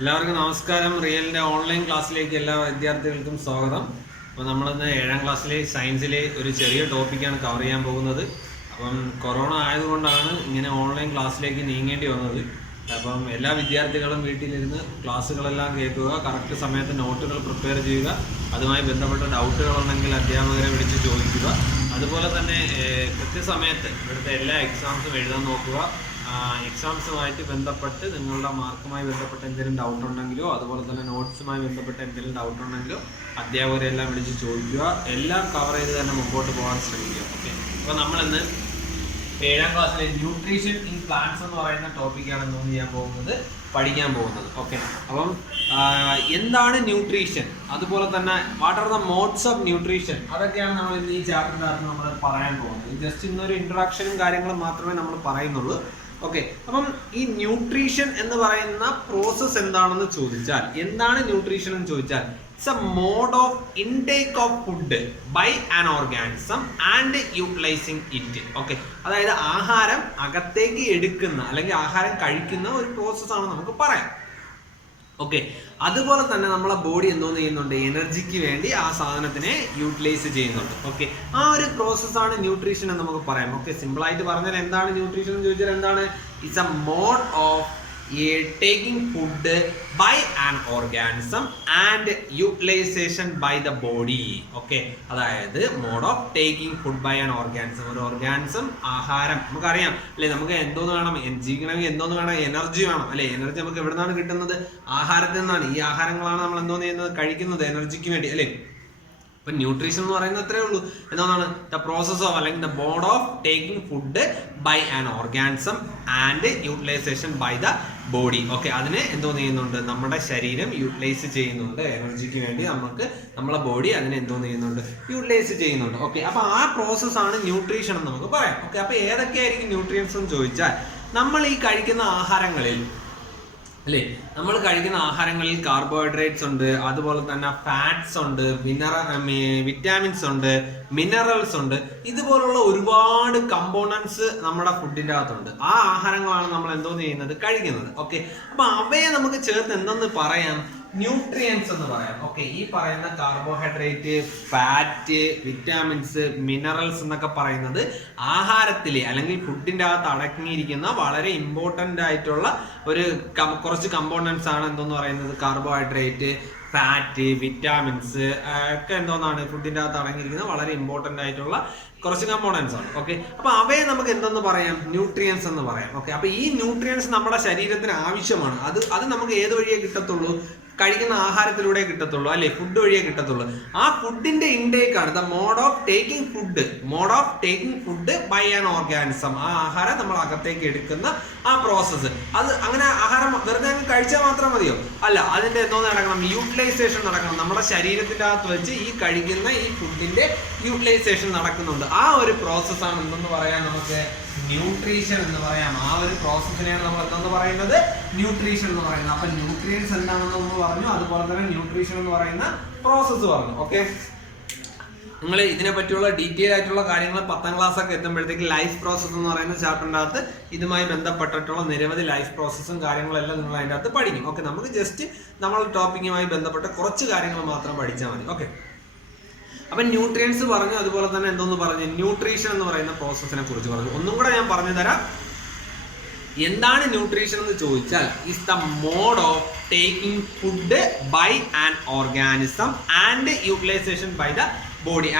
എല്ലാവർക്കും നമസ്കാരം. റിയലിൻ്റെ ഓൺലൈൻ ക്ലാസ്സിലേക്ക് എല്ലാ വിദ്യാർത്ഥികൾക്കും സ്വാഗതം. അപ്പോൾ നമ്മളിന്ന് 7ാം ക്ലാസ്സിലെ സയൻസിലെ ഒരു ചെറിയ ടോപ്പിക്കാണ് കവർ ചെയ്യാൻ പോകുന്നത്. അപ്പം കൊറോണ ആയതുകൊണ്ടാണ് ഇങ്ങനെ ഓൺലൈൻ ക്ലാസ്സിലേക്ക് നീങ്ങേണ്ടി വന്നത്. അപ്പം എല്ലാ വിദ്യാർത്ഥികളും വീട്ടിലിരുന്ന് ക്ലാസ്സുകളെല്ലാം കേൾക്കുക, കറക്റ്റ് സമയത്ത് നോട്ടുകൾ പ്രിപ്പയർ ചെയ്യുക, അതുമായി ബന്ധപ്പെട്ട ഡൗട്ടുകളുണ്ടെങ്കിൽ അധ്യാപകരെ വിളിച്ച് ചോദിക്കുക. അതുപോലെ തന്നെ കൃത്യസമയത്ത് ഇവിടുത്തെ എല്ലാ എക്സാംസും എഴുതാൻ നോക്കുക. എക്സാംസുമായിട്ട് ബന്ധപ്പെട്ട് നിങ്ങളുടെ മാർക്കുമായി ബന്ധപ്പെട്ട എന്തെങ്കിലും ഡൗട്ട് ഉണ്ടെങ്കിലോ അതുപോലെ തന്നെ നോട്ട്സുമായി ബന്ധപ്പെട്ട എന്തെങ്കിലും ഡൗട്ട് ഉണ്ടെങ്കിലോ അധ്യാപകരെല്ലാം വിളിച്ച് ചോദിക്കുക. എല്ലാം കവർ ചെയ്ത് തന്നെ മുമ്പോട്ട് പോകാൻ ശ്രമിക്കുക. ഓക്കെ, അപ്പോൾ നമ്മളിന്ന് 7ാം ക്ലാസ്സിലെ ന്യൂട്രീഷൻ ഇൻ പ്ലാന്റ്സ് എന്ന് പറയുന്ന ടോപ്പിക്കാണ് പഠിക്കാൻ പോകുന്നത്. ഓക്കെ, അപ്പം എന്താണ് ന്യൂട്രീഷൻ, അതുപോലെ തന്നെ what are the modes of nutrition, അതൊക്കെയാണ് നമ്മൾ ഇന്ന് ഈ ചാപ്റ്ററിൻ്റെ അകത്ത് നമ്മൾ പറയാൻ പോകുന്നത്. ജസ്റ്റ് ഇന്നൊരു ഇൻട്രൊഡക്ഷനും കാര്യങ്ങളും മാത്രമേ നമ്മൾ പറയുന്നുള്ളൂ. ഓക്കെ, അപ്പം ഈ ന്യൂട്രീഷൻ എന്ന് പറയുന്ന പ്രോസസ്സ് എന്താണെന്ന് ചോദിച്ചാൽ, എന്താണ് ന്യൂട്രീഷൻ എന്ന് ചോദിച്ചാൽ, it's a mode of intake of food by an organism and utilising it. Okay, അതായത് ആഹാരം അകത്തേക്ക് എടുക്കുന്ന അല്ലെങ്കിൽ ആഹാരം കഴിക്കുന്ന ഒരു പ്രോസസ്സാണ് നമുക്ക് പറയാം. ഓക്കെ, അതുപോലെ തന്നെ നമ്മളെ ബോഡി എന്തോന്ന് ചെയ്യുന്നുണ്ട്, എനർജിക്ക് വേണ്ടി ആ സാധനത്തിനെ യൂട്ടിലൈസ് ചെയ്യുന്നുണ്ട്. ഓക്കെ, ആ ഒരു പ്രോസസ്സാണ് ന്യൂട്രീഷൻ എന്ന് നമുക്ക് പറയാം. ഓക്കെ, സിമ്പിളായിട്ട് പറഞ്ഞാൽ എന്താണ് ന്യൂട്രീഷൻ എന്ന് ചോദിച്ചാൽ എന്താണ്, it's a mode of taking food by an organism and utilization by the body. Okay, അതായത് mode of taking food by an organism. ഒരു ഓർഗാനിസം ആഹാരം, നമുക്കറിയാം അല്ലെ, നമുക്ക് എന്തോന്ന് വേണം, ജീവിക്കണമെങ്കിൽ എന്തോന്ന് വേണം, എനർജി വേണം അല്ലെ. എനർജി നമുക്ക് എവിടെ നിന്നാണ് കിട്ടുന്നത്, ആഹാരത്തിൽ നിന്നാണ്. ഈ ആഹാരങ്ങളാണ് നമ്മൾ എന്തോന്ന് ചെയ്യുന്നത്, കഴിക്കുന്നത് എനർജിക്ക് വേണ്ടി അല്ലെ. ഇപ്പം ന്യൂട്രീഷൻ എന്ന് പറയുന്നത് അത്രേ ഉള്ളൂ. എന്താണ് ദ പ്രോസസ് ഓഫ് അല്ലെങ്കിൽ the mode of taking food by an organism and utilisation by the body. Okay, അതിനെ എന്തോന്ന് ചെയ്യുന്നുണ്ട്, നമ്മുടെ ശരീരം യൂട്ടിലൈസ് ചെയ്യുന്നുണ്ട് എനർജിക്ക് വേണ്ടി. നമുക്ക് നമ്മളെ ബോഡി അതിനെ എന്തോന്ന് ചെയ്യുന്നുണ്ട്, യൂട്ടിലൈസ് ചെയ്യുന്നുണ്ട്. ഓക്കെ, അപ്പൊ ആ പ്രോസസ്സാണ് ന്യൂട്രീഷൻ എന്ന് നമുക്ക് പറയാം. ഓക്കെ, അപ്പൊ ഏതൊക്കെയായിരിക്കും ന്യൂട്രിയൻസ് എന്ന് ചോദിച്ചാൽ, നമ്മൾ ഈ കഴിക്കുന്ന ആഹാരങ്ങളിൽ അല്ലേ, നമ്മൾ കഴിക്കുന്ന ആഹാരങ്ങളിൽ കാർബോഹൈഡ്രേറ്റ്സ് ഉണ്ട്, അതുപോലെ തന്നെ ഫാറ്റ്സ് ഉണ്ട്, വിറ്റാമിൻസ് ഉണ്ട്, മിനറൽസ് ഉണ്ട്. ഇതുപോലുള്ള ഒരുപാട് കമ്പോണൻസ് നമ്മുടെ ഫുഡിൻ്റെ അകത്തുണ്ട്. ആ ആഹാരങ്ങളാണ് നമ്മൾ എന്തോന്ന് ചെയ്യുന്നത്, കഴിക്കുന്നത്. ഓക്കെ, അപ്പൊ അവയെ നമുക്ക് ചേർത്ത് എന്തെന്ന് പറയാം, ന്യൂട്രിയൻസ് എന്ന് പറയാം. ഓക്കെ, ഈ പറയുന്ന കാർബോഹൈഡ്രേറ്റ്, ഫാറ്റ്, വിറ്റാമിൻസ്, മിനറൽസ് എന്നൊക്കെ പറയുന്നത് ആഹാരത്തിലെ അല്ലെങ്കിൽ ഫുഡിൻ്റെ അകത്ത് അടങ്ങിയിരിക്കുന്ന വളരെ ഇമ്പോർട്ടൻ്റ് ആയിട്ടുള്ള ഒരു കുറച്ച് കമ്പോണൻസ് ആണ് എന്തെന്ന് പറയുന്നത്, കാർബോഹൈഡ്രേറ്റ്, ഫാറ്റ്, വിറ്റാമിൻസ് ഒക്കെ എന്തോന്നാണ് ഫുഡിൻ്റെ അകത്ത് അടങ്ങിയിരിക്കുന്ന വളരെ ഇമ്പോർട്ടൻ്റ് ആയിട്ടുള്ള കുറച്ച് കമ്പോണൻസ് ആണ്. ഓക്കെ, അപ്പൊ അവയെ നമുക്ക് എന്തെന്ന് പറയാം, ന്യൂട്രിയൻസ് എന്ന് പറയാം. ഓക്കെ, അപ്പൊ ഈ ന്യൂട്രിയൻസ് നമ്മുടെ ശരീരത്തിന് ആവശ്യമാണ്. അത് നമുക്ക് ഏത് വഴിയേ കിട്ടത്തുള്ളൂ, കഴിക്കുന്ന ആഹാരത്തിലൂടെ കിട്ടത്തുള്ളൂ അല്ലെ, ഫുഡ് വഴിയേ കിട്ടത്തുള്ളൂ. ആ ഫുഡിന്റെ ഇൻടേക്ക് ആണ് the mode of taking food by an organism. ആ ആഹാരം നമ്മൾ അകത്തേക്ക് എടുക്കുന്ന ആ പ്രോസസ്സ്, അത് അങ്ങനെ ആഹാരം വെറുതെ അങ്ങ് കഴിച്ചാൽ മാത്രം മതിയോ, അല്ല, അതിന്റെ എന്തോന്ന് നടക്കണം, യൂട്ടിലൈസേഷൻ നടക്കണം. നമ്മുടെ ശരീരത്തിന്റെ അകത്ത് വെച്ച് ഈ കഴിക്കുന്ന ഈ ഫുഡിന്റെ യൂട്ടിലൈസേഷൻ നടക്കുന്നുണ്ട്. ആ ഒരു പ്രോസസ്സാണ് എന്തെന്ന് പറയാൻ നമുക്ക് ന്യൂട്രീഷൻ എന്ന് പറയാം. ആ ഒരു പ്രോസസ്സിനെയാണ് നമ്മൾ എന്തെന്ന് പറയുന്നത്, ന്യൂട്രീഷൻ എന്ന് പറയുന്നത്. അപ്പൊ ന്യൂട്രിയൻസ് എന്താണെന്ന് നമ്മൾ പറഞ്ഞു, അതുപോലെ തന്നെ ന്യൂട്രീഷൻ എന്ന് പറയുന്ന പ്രോസസ്സ് പറഞ്ഞു. ഓക്കെ, നിങ്ങൾ ഇതിനെ പറ്റിയുള്ള ഡീറ്റെയിൽ ആയിട്ടുള്ള കാര്യങ്ങൾ 10ാം ക്ലാസ് ഒക്കെ എത്തുമ്പോഴത്തേക്ക് ലൈഫ് പ്രോസസ്സ് എന്ന് പറയുന്ന ചാപ്റ്ററിൻ്റെ അകത്ത് ഇതുമായി ബന്ധപ്പെട്ടിട്ടുള്ള നിരവധി ലൈഫ് പ്രോസസ്സും കാര്യങ്ങളെല്ലാം നിങ്ങൾ അതിൻ്റെ അകത്ത് പഠിക്കും. ഓക്കെ, നമുക്ക് ജസ്റ്റ് നമ്മളുടെ ടോപ്പിക്കുമായി ബന്ധപ്പെട്ട കുറച്ച് കാര്യങ്ങൾ മാത്രം പഠിച്ചാൽ മതി. ഓക്കെ, അപ്പൊ ന്യൂട്രിയൻസ് പറഞ്ഞു, അതുപോലെ തന്നെ എന്തോന്ന് പറഞ്ഞു, ന്യൂട്രീഷൻ എന്ന് പറയുന്ന പ്രോസസ്സിനെ കുറിച്ച് പറഞ്ഞു. ഒന്നും കൂടെ ഞാൻ പറഞ്ഞു തരാം. എന്താണ് ന്യൂട്രീഷൻ എന്ന് ചോദിച്ചാൽ, is the mode of taking food by an organism and utilisation by the body.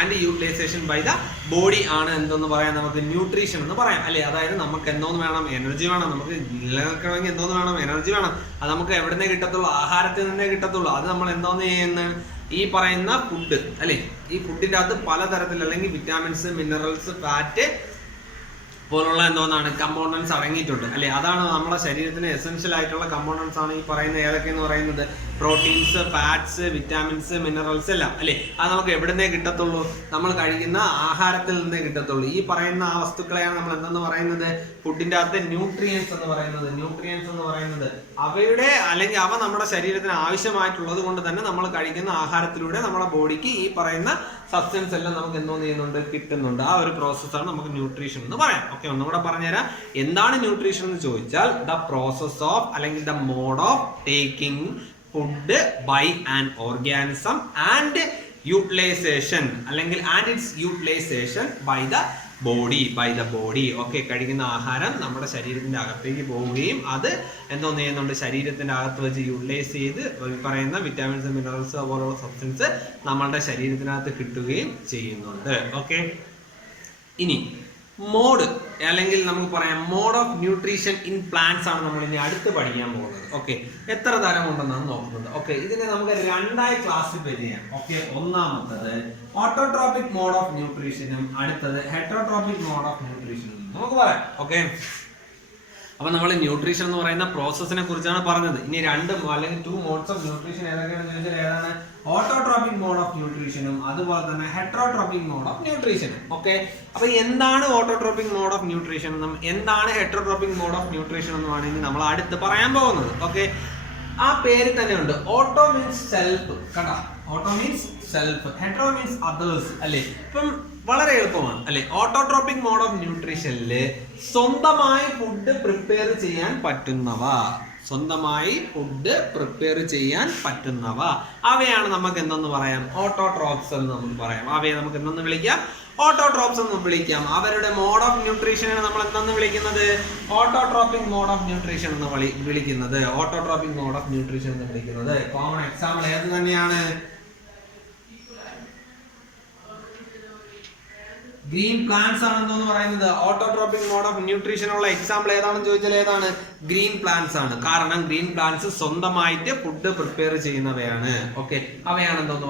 Body ആണ് എന്തെന്ന് പറയാം, നമുക്ക് ന്യൂട്രീഷൻ എന്ന് പറയാം അല്ലെ. അതായത് നമുക്ക് എന്തോന്ന് വേണം, എനർജി വേണം. നമുക്ക് നിലനിൽക്കണമെങ്കിൽ എന്തോന്ന് വേണം, എനർജി വേണം. അത് നമുക്ക് എവിടെ നിന്നേ കിട്ടത്തുള്ളൂ, ആഹാരത്തിൽ നിന്നേ കിട്ടത്തുള്ളൂ. അത് നമ്മൾ എന്തോന്ന് ചെയ്യുന്നത്, ഈ പറയുന്ന ഫുഡ് അല്ലെ, ഈ ഫുഡിൻ്റെ അകത്ത് പലതരത്തിൽ അല്ലെങ്കിൽ വിറ്റാമിൻസ്, മിനറൽസ്, ഫാറ്റ് പോലുള്ള എന്തോന്നാണ് കമ്പോണൻസ് അടങ്ങിയിട്ടുണ്ട് അല്ലെ. അതാണ് നമ്മുടെ ശരീരത്തിന് എസെൻഷ്യൽ ആയിട്ടുള്ള കമ്പോണൻസ് ആണ് ഈ പറയുന്ന ഏതൊക്കെയെന്ന് പറയുന്നത്, പ്രോട്ടീൻസ്, ഫാറ്റ്സ്, വിറ്റാമിൻസ്, മിനറൽസ് എല്ലാം അല്ലേ, അത് നമുക്ക് എവിടെ നിന്നേ കിട്ടത്തുള്ളൂ? നമ്മൾ കഴിക്കുന്ന ആഹാരത്തിൽ നിന്നേ കിട്ടത്തുള്ളൂ. ഈ പറയുന്ന ആ വസ്തുക്കളെയാണ് നമ്മൾ എന്തെന്ന് പറയുന്നത്? ഫുഡിന്റെ അകത്ത് ന്യൂട്രിയൻസ് എന്ന് പറയുന്നത്. ന്യൂട്രിയൻസ് എന്ന് പറയുന്നത് അവയുടെ അല്ലെങ്കിൽ അവ നമ്മുടെ ശരീരത്തിന് ആവശ്യമായിട്ടുള്ളത് കൊണ്ട് തന്നെ നമ്മൾ കഴിക്കുന്ന ആഹാരത്തിലൂടെ നമ്മുടെ ബോഡിക്ക് ഈ പറയുന്ന സബ്സ്റ്റൻസ് എല്ലാം നമുക്ക് എന്തോ ചെയ്യുന്നുണ്ട്, കിട്ടുന്നുണ്ട്. ആ ഒരു പ്രോസസ്സാണ് നമുക്ക് ന്യൂട്രീഷൻ എന്ന് പറയാം. ഓക്കെ, ഒന്നുകൂടെ പറഞ്ഞുതരാം. എന്താണ് ന്യൂട്രീഷൻ എന്ന് ചോദിച്ചാൽ ദ പ്രോസസ് ഓഫ് അല്ലെങ്കിൽ the mode of taking food by an organism and utilization അല്ലെങ്കിൽ and its utilization by the body. Okay, കഴിക്കുന്ന ആഹാരം നമ്മുടെ ശരീരത്തിന്റെ അകത്തേക്ക് പോവുകയും അത് എന്തോ ചെയ്യുന്നുണ്ട്, ശരീരത്തിന്റെ അകത്ത് വെച്ച് യൂട്ടിലൈസ് ചെയ്ത് പറയുന്ന വിറ്റാമിൻസ്, മിനറൽസ് പോലുള്ള സബ്സ്റ്റൻസ് നമ്മളുടെ ശരീരത്തിനകത്ത് കിട്ടുകയും ചെയ്യുന്നുണ്ട്. ഓക്കെ, ഇനി മോഡ് അല്ലെങ്കിൽ നമുക്ക് പറയാം mode of nutrition in plants ആണ് നമ്മൾ ഇനി അടുത്ത് പഠിക്കാൻ പോകുന്നത്. ഓക്കെ, എത്ര തരം ഉണ്ടെന്നാണ് നോക്കുന്നത്. ഓക്കെ, ഇതിനെ നമുക്ക് രണ്ടായി ക്ലാസിഫൈ ചെയ്യാം. ഓക്കെ, ഒന്നാമത്തത് ഓട്ടോട്രോപിക് മോഡ് ഓഫ് ന്യൂട്രീഷനും അടുത്തത് ഹെറ്ററോട്രോപിക് മോഡ് ഓഫ് ന്യൂട്രീഷനും നമുക്ക് പറയാം. ഓക്കെ, അപ്പൊ നമ്മൾ ന്യൂട്രീഷൻ എന്ന് പറയുന്ന പ്രോസസ്സിനെ കുറിച്ചാണ് പറഞ്ഞത്. ഇനി രണ്ട് അല്ലെങ്കിൽ 2 മോഡ്സ് ഓഫ് ന്യൂട്രീഷൻ ഏതൊക്കെയാണെന്ന് ചോദിച്ചാൽ ഏതാണ്? ഓട്ടോട്രോപിക് മോഡ് ഓഫ് ന്യൂട്രീഷനും അതുപോലെ തന്നെ ഹെറ്ററോട്രോപിക് മോഡ് ഓഫ് ന്യൂട്രീഷനും. ഓക്കെ, അപ്പൊ എന്താണ് ഓട്ടോട്രോപിക് മോഡ് ഓഫ് ന്യൂട്രീഷൻ എന്നും എന്താണ് ഹെറ്ററോട്രോപിക് മോഡ് ഓഫ് ന്യൂട്രീഷൻ എന്നുമാണ് ഇനി നമ്മൾ അടുത്ത് പറയാൻ പോകുന്നത്. ഓക്കെ, ആ പേര് തന്നെ ഉണ്ട്. ഓട്ടോ മീൻസ് സെൽഫ്, കണ്ട, auto means self, hetero means others അല്ലേ. ഇപ്പം വളരെ എളുപ്പമാണ് അല്ലെ. ഓട്ടോട്രോപിക് മോഡ് ഓഫ് ന്യൂട്രീഷനില് സ്വന്തമായി ഫുഡ് പ്രിപ്പയർ ചെയ്യാൻ പറ്റുന്നവ, അവയാണ് നമുക്ക് എന്തെന്ന് പറയാം? ഓട്ടോട്രോപ്സ് എന്ന് നമുക്ക് പറയാം. അവയെ നമുക്ക് എന്തെന്ന് വിളിക്കാം? ഓട്ടോട്രോപ്സ് എന്ന് വിളിക്കാം. അവരുടെ മോഡ് ഓഫ് ന്യൂട്രീഷനാണ് നമ്മൾ എന്തെന്ന് വിളിക്കുന്നത്? ഓട്ടോട്രോപിക് മോഡ് ഓഫ് ന്യൂട്രീഷൻ എന്ന് വിളിക്കുന്നത്. ഓട്ടോട്രോപിക് മോഡ് ഓഫ് ന്യൂട്രീഷൻ എന്ന് വിളിക്കുന്നത്. കോമൺ എക്സാമ്പിൾ ഏത് തന്നെയാണ്? ഗ്രീൻ പ്ലാന്റ്സ് ആണെന്ന് പറയുന്നത്. ഓട്ടോട്രോപിക് മോഡ് ഓഫ് ന്യൂട്രീഷൻ ഉള്ള എക്സാമ്പിൾ ഏതാണെന്ന് ചോദിച്ചാൽ ഏതാണ്? ഗ്രീൻ പ്ലാന്റ്സ് ആണ്. കാരണം ഗ്രീൻ പ്ലാന്റ്സ് സ്വന്തമായിട്ട് ഫുഡ് പ്രിപ്പയർ ചെയ്യുന്നവയാണ്. ഓക്കെ, അവയാണ് എന്തോന്ന്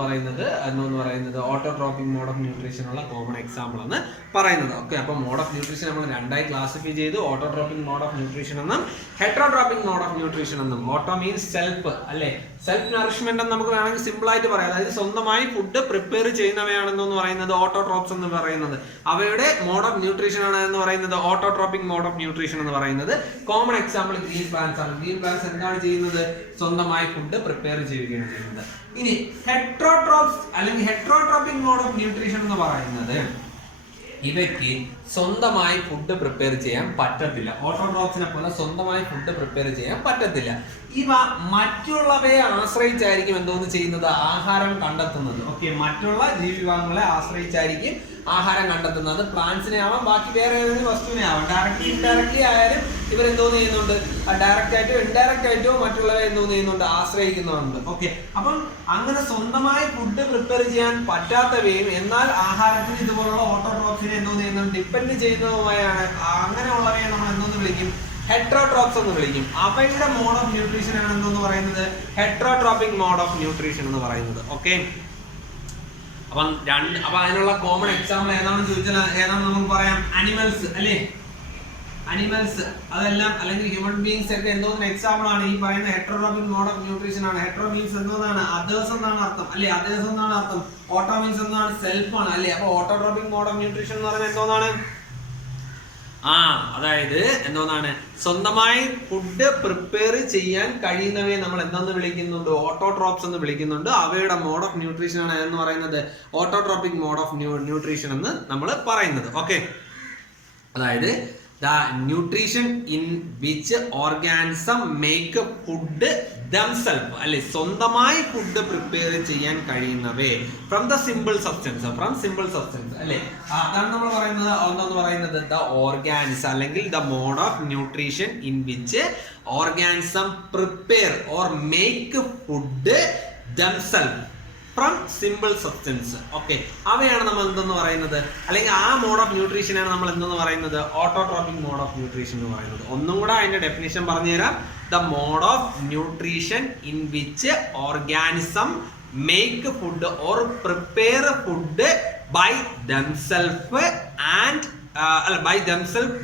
പറയുന്നത് ഓട്ടോട്രോപിക് മോഡ് ഓഫ് ന്യൂട്രീഷൻ ഉള്ള കോമൺ എക്സാമ്പിൾ എന്ന് പറയുന്നത്. ഓക്കെ, അപ്പൊ മോഡ് ഓഫ് ന്യൂട്രീഷൻ നമ്മൾ രണ്ടായി ക്ലാസിഫൈ ചെയ്തു. ഓട്ടോട്രോപിക് മോഡ് ഓഫ് ന്യൂട്രീഷൻ എന്നും ഹെറ്ററോട്രോപിക് മോഡ് ഓഫ് ന്യൂട്രീഷൻ എന്നും. ഓട്ടോ മീൻസ് സെൽഫ് അല്ലെ, സെൽഫ് നറിഷ്മെന്റ് എന്ന് നമുക്ക് വേണമെങ്കിൽ സിമ്പിൾ ആയിട്ട് പറയാം. അതായത് സ്വന്തമായി ഫുഡ് പ്രിപ്പയർ ചെയ്യുന്നവയാണെന്ന് പറയുന്നത് ഓട്ടോട്രോപ്സ് എന്ന് പറയുന്നത്. അവയുടെ മോഡ് ഓഫ് ന്യൂട്രീഷൻ ആണ് എന്ന് പറയുന്നത് ഓട്ടോട്രോപിക് മോഡ് ഓഫ് ന്യൂട്രീഷൻ എന്ന് പറയുന്നത്. കോമൺ എക്സാമ്പിൾ ഗ്രീൻ പ്ലാന്റ്സ് ആണ്. ഗ്രീൻ പ്ലാന്റ്സ് എന്താണ് ചെയ്യുന്നത്? സ്വന്തമായി ഫുഡ് പ്രിപ്പയർ ചെയ്യുകയാണ് ചെയ്യുന്നത്. ഇനി ഹെറ്ററോട്രോപ്സ് അല്ലെങ്കിൽ ഹെറ്ററോട്രോപിക് മോഡ് ഓഫ് ന്യൂട്രീഷൻ എന്ന് പറയുന്നത് ഇവയ്ക്ക് സ്വന്തമായി ഫുഡ് പ്രിപ്പയർ ചെയ്യാൻ പറ്റത്തില്ല. ഓട്ടോട്രോപ്സിനെ പോലെ സ്വന്തമായി ഫുഡ് പ്രിപ്പയർ ചെയ്യാൻ പറ്റത്തില്ല. ഇവ മറ്റുള്ളവയെ ആശ്രയിച്ചായിരിക്കും എന്തോന്ന് ചെയ്യുന്നത്? ആഹാരം കണ്ടെത്തുന്നത്. ഓക്കെ, മറ്റുള്ള ജീവിവിഭാഗങ്ങളെ ആശ്രയിച്ചായിരിക്കും ആഹാരം കണ്ടെത്തുന്നത്. പ്ലാന്റ്സിനെ ആവാം, ബാക്കി വേറെ ഏതെങ്കിലും വസ്തുവിനെ ആവാം. ഡയറക്റ്റ്ലി ഇൻഡയറക്റ്റ്ലി ആയാലും ഇവരെന്തോന്ന് ചെയ്യുന്നുണ്ട്? ഡയറക്റ്റ് ആയിട്ടോ ഇൻഡയറക്റ്റ് ആയിട്ടോ മറ്റുള്ളവരെ എന്തോന്ന് ചെയ്യുന്നുണ്ട്? ആശ്രയിക്കുന്നുണ്ട്. ഓക്കെ, അപ്പം അങ്ങനെ സ്വന്തമായി ഫുഡ് പ്രിപ്പയർ ചെയ്യാൻ പറ്റാത്തവയും എന്നാൽ ആഹാരത്തിന് ഇതുപോലുള്ള ഓട്ടോട്രോപ്സിനെ എന്തോന്ന് ചെയ്യുന്നത്? ഡിപ്പെൻഡ് ചെയ്യുന്നതുമായാണ്. അങ്ങനെയുള്ളവയെ നമ്മൾ എന്തോന്ന് വിളിക്കും? ഹെറ്ററോട്രോപ്സ് എന്ന് വിളിക്കും. അവയുടെ മോഡ് ഓഫ് ന്യൂട്രീഷൻ ആണ് എന്തെന്ന് പറയുന്നത്? ഹെറ്ററോട്രോപിക് മോഡ് ഓഫ് ന്യൂട്രീഷൻ എന്ന് പറയുന്നത്. ഓക്കെ, അപ്പൊ അതിനുള്ള കോമൺ എക്സാമ്പിൾ ഏതാണെന്ന് ചോദിച്ചാൽ ഏതാണെന്ന് നമുക്ക് പറയാം? അനിമൽസ് അല്ലേ. അനിമൽസ് അതെല്ലാം അല്ലെങ്കിൽ ഹ്യൂമൻ ബീങ്സ് ഒക്കെ എന്തോന്ന് എക്സാമ്പിൾ ആണ് ഈ പറയുന്ന ഹെറ്ററോട്രോപിക് മോഡ് ഓഫ് ന്യൂട്രീഷൻ ആണ്. ഹെറ്ററോ മീൻസ് എന്താണ്? അതേഴ്സ് എന്നാണ് അർത്ഥം അല്ലെ. അതേഴ്സ് എന്നാണ് അർത്ഥം. ഓട്ടോ മീൻസ് എന്താണ്? സെൽഫ് ആണ് അല്ലെ. അപ്പൊ ഓട്ടോട്രോപിക് മോഡ് ഓഫ് ന്യൂട്രീഷൻ എന്ന് പറയുന്നത് എന്തോന്നാണ്? അതായത് എന്തോന്നാണ്? സ്വന്തമായി ഫുഡ് പ്രിപ്പയർ ചെയ്യാൻ കഴിയുന്നവയെ നമ്മൾ എന്തെന്ന് വിളിക്കുന്നുണ്ട്? ഓട്ടോട്രോപ്സ് എന്ന് വിളിക്കുന്നുണ്ട്. അവയുടെ മോഡ് ഓഫ് ന്യൂട്രീഷൻ ആണ് എന്ന് പറയുന്നത് ഓട്ടോട്രോപിക് മോഡ് ഓഫ് ന്യൂട്രീഷൻ എന്ന് നമ്മൾ പറയുന്നത്. ഓക്കെ, അതായത് the nutrition in which organism make food themselves അല്ലെ, സ്വന്തമായി ഫുഡ് പ്രിപ്പയർ ചെയ്യാൻ കഴിയുന്നവയെ ഫ്രം സിമ്പിൾ സബ്സ്റ്റൻസ് അല്ലെ. അതാണ് നമ്മൾ പറയുന്നത് ഒന്നെന്ന് പറയുന്നത് ദ ഓർഗാനിസം അല്ലെങ്കിൽ the mode of nutrition in which organism prepare or make food themselves from simple substance. Okay, അവയാണ് നമ്മൾ എന്തെന്ന് പറയുന്നത്, അല്ലെങ്കിൽ ആ മോഡ് ഓഫ് ന്യൂട്രീഷനാണ് നമ്മൾ എന്തെന്ന് പറയുന്നത്? ഓട്ടോട്രോപിക് മോഡ് ഓഫ് ന്യൂട്രീഷൻ എന്ന് പറയുന്നത്. ഒന്നും കൂടെ അതിന്റെ ഡെഫിനിഷൻ പറഞ്ഞുതരാം. The mode of nutrition in which organism make food or prepare food by themself and by themself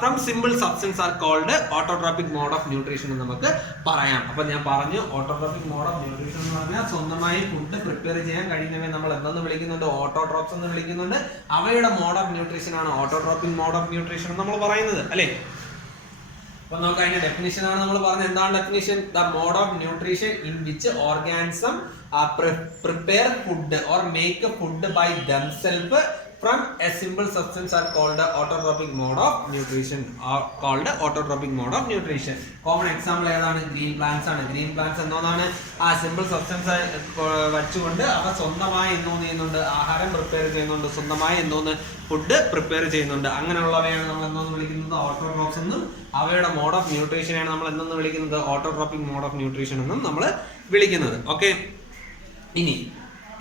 from simple substance are called autotrophic mode of nutrition എന്ന് നമുക്ക് പറയാം. അപ്പൊ ഞാൻ പറഞ്ഞു ഓട്ടോട്രോപിക് മോഡ് ഓഫ് ന്യൂട്രീഷൻ എന്ന് പറഞ്ഞാൽ സ്വന്തമായി ഫുഡ് പ്രിപ്പയർ ചെയ്യാൻ കഴിയുന്നവയെ നമ്മൾ എന്തെന്ന് വിളിക്കുന്നുണ്ട്? ഓട്ടോട്രോപ്സ് എന്ന് വിളിക്കുന്നുണ്ട്. അവയുടെ മോഡ് ഓഫ് ന്യൂട്രീഷൻ ആണ് ഓട്ടോട്രോപിക് മോഡ് ഓഫ് ന്യൂട്രീഷൻ നമ്മൾ പറയുന്നത് അല്ലേ. അപ്പൊ നമുക്ക് അതിന്റെ ഡെഫിനിഷൻ ആണ് നമ്മൾ പറഞ്ഞത്. എന്താണ് definition? The mode of nutrition in which organism prepare food or make a food by themselves from a simple substance are called autotrophic mode of nutrition common example ഏതാണ്? ഗ്രീൻ പ്ലാന്റ്സ് ആണ്. Green plants എന്താണ്? ആ simple substance വെച്ചുകൊണ്ട് അവ സ്വന്തമായി എന്തോന്ന് ചെയ്യുന്നുണ്ട്? ആഹാരം പ്രിപ്പയർ ചെയ്യുന്നുണ്ട്, സ്വന്തമായി എന്തോന്ന് ഫുഡ് പ്രിപ്പയർ ചെയ്യുന്നുണ്ട്. അങ്ങനെയുള്ളവയാണ് നമ്മൾ എന്തോന്ന് വിളിക്കുന്നത്? ഓട്ടോട്രോപ്സ് എന്നും. അവയുടെ മോഡ് ഓഫ് ന്യൂട്രീഷനെയാണ് നമ്മൾ എന്തെന്ന് വിളിക്കുന്നത്? ഓട്ടോട്രോപിക് മോഡ് ഓഫ് ന്യൂട്രീഷൻ എന്നും നമ്മൾ വിളിക്കുന്നത്. ഓക്കെ, ഇനി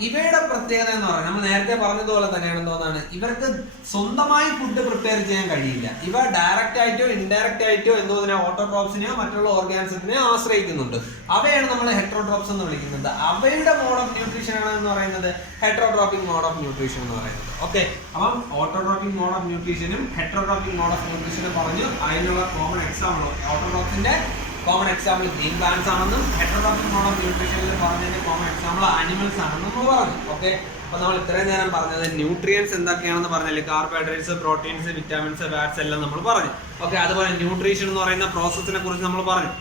ഇവയുടെ പ്രത്യേകത എന്ന് പറഞ്ഞാൽ നമ്മൾ നേരത്തെ പറഞ്ഞതുപോലെ തന്നെയാണ് എന്തോന്നാണ്, ഇവർക്ക് സ്വന്തമായി ഫുഡ് പ്രിപ്പയർ ചെയ്യാൻ കഴിയില്ല. ഇവ ഡയറക്റ്റ് ആയിട്ടോ ഇൻഡയറക്റ്റ് ആയിട്ടോ എന്തോതിനെ ഓട്ടോട്രോപ്സിനെയോ മറ്റുള്ള ഓർഗാനിസത്തിനെയോ ആശ്രയിക്കുന്നുണ്ട്. അവയാണ് നമ്മൾ ഹെറ്ററോട്രോപ്സ് എന്ന് വിളിക്കുന്നത്. അവയുടെ മോഡ് ഓഫ് ന്യൂട്രീഷൻ ആണ് എന്ന് പറയുന്നത് ഹെറ്ററോട്രോപിക് മോഡ് ഓഫ് ന്യൂട്രീഷൻ എന്ന് പറയുന്നത്. ഓക്കെ, അപ്പം ഓട്ടോട്രോപിക് മോഡ് ഓഫ് ന്യൂട്രീഷനും ഹെറ്ററോട്രോപിക് മോഡ് ഓഫ് ന്യൂട്രീഷനും പറഞ്ഞു. അതിനുള്ള കോമൺ എക്സാമ്പിൾ ഓട്ടോട്രോപ്സിന്റെ കോമൺ എക്സാമ്പിൾ ഗ്രീൻ പ്ലാന്റ്സ് ആണെന്നും ഹെറ്ററോട്രോപിക് മോഡ് ഓഫ് ന്യൂട്രീഷനിൽ പറഞ്ഞതിന്റെ കോമൺ എക്സാമ്പിൾ ആനിമൽസ് ആണെന്നും നമ്മൾ പറഞ്ഞു. ഓക്കെ, അപ്പൊ നമ്മൾ ഇത്രയും നേരം പറഞ്ഞത് ന്യൂട്രിയൻസ് എന്തൊക്കെയാണെന്ന് പറഞ്ഞാൽ കാർബോഹൈഡ്രേറ്റ്സ്, പ്രോട്ടീൻസ്, വിറ്റാമിൻസ്, ഫാറ്റ്സ് എല്ലാം നമ്മൾ പറഞ്ഞു. ഓക്കെ, അതുപോലെ ന്യൂട്രീഷൻ എന്ന് പറയുന്ന പ്രോസസ്സിനെ കുറിച്ച് നമ്മൾ പറഞ്ഞു.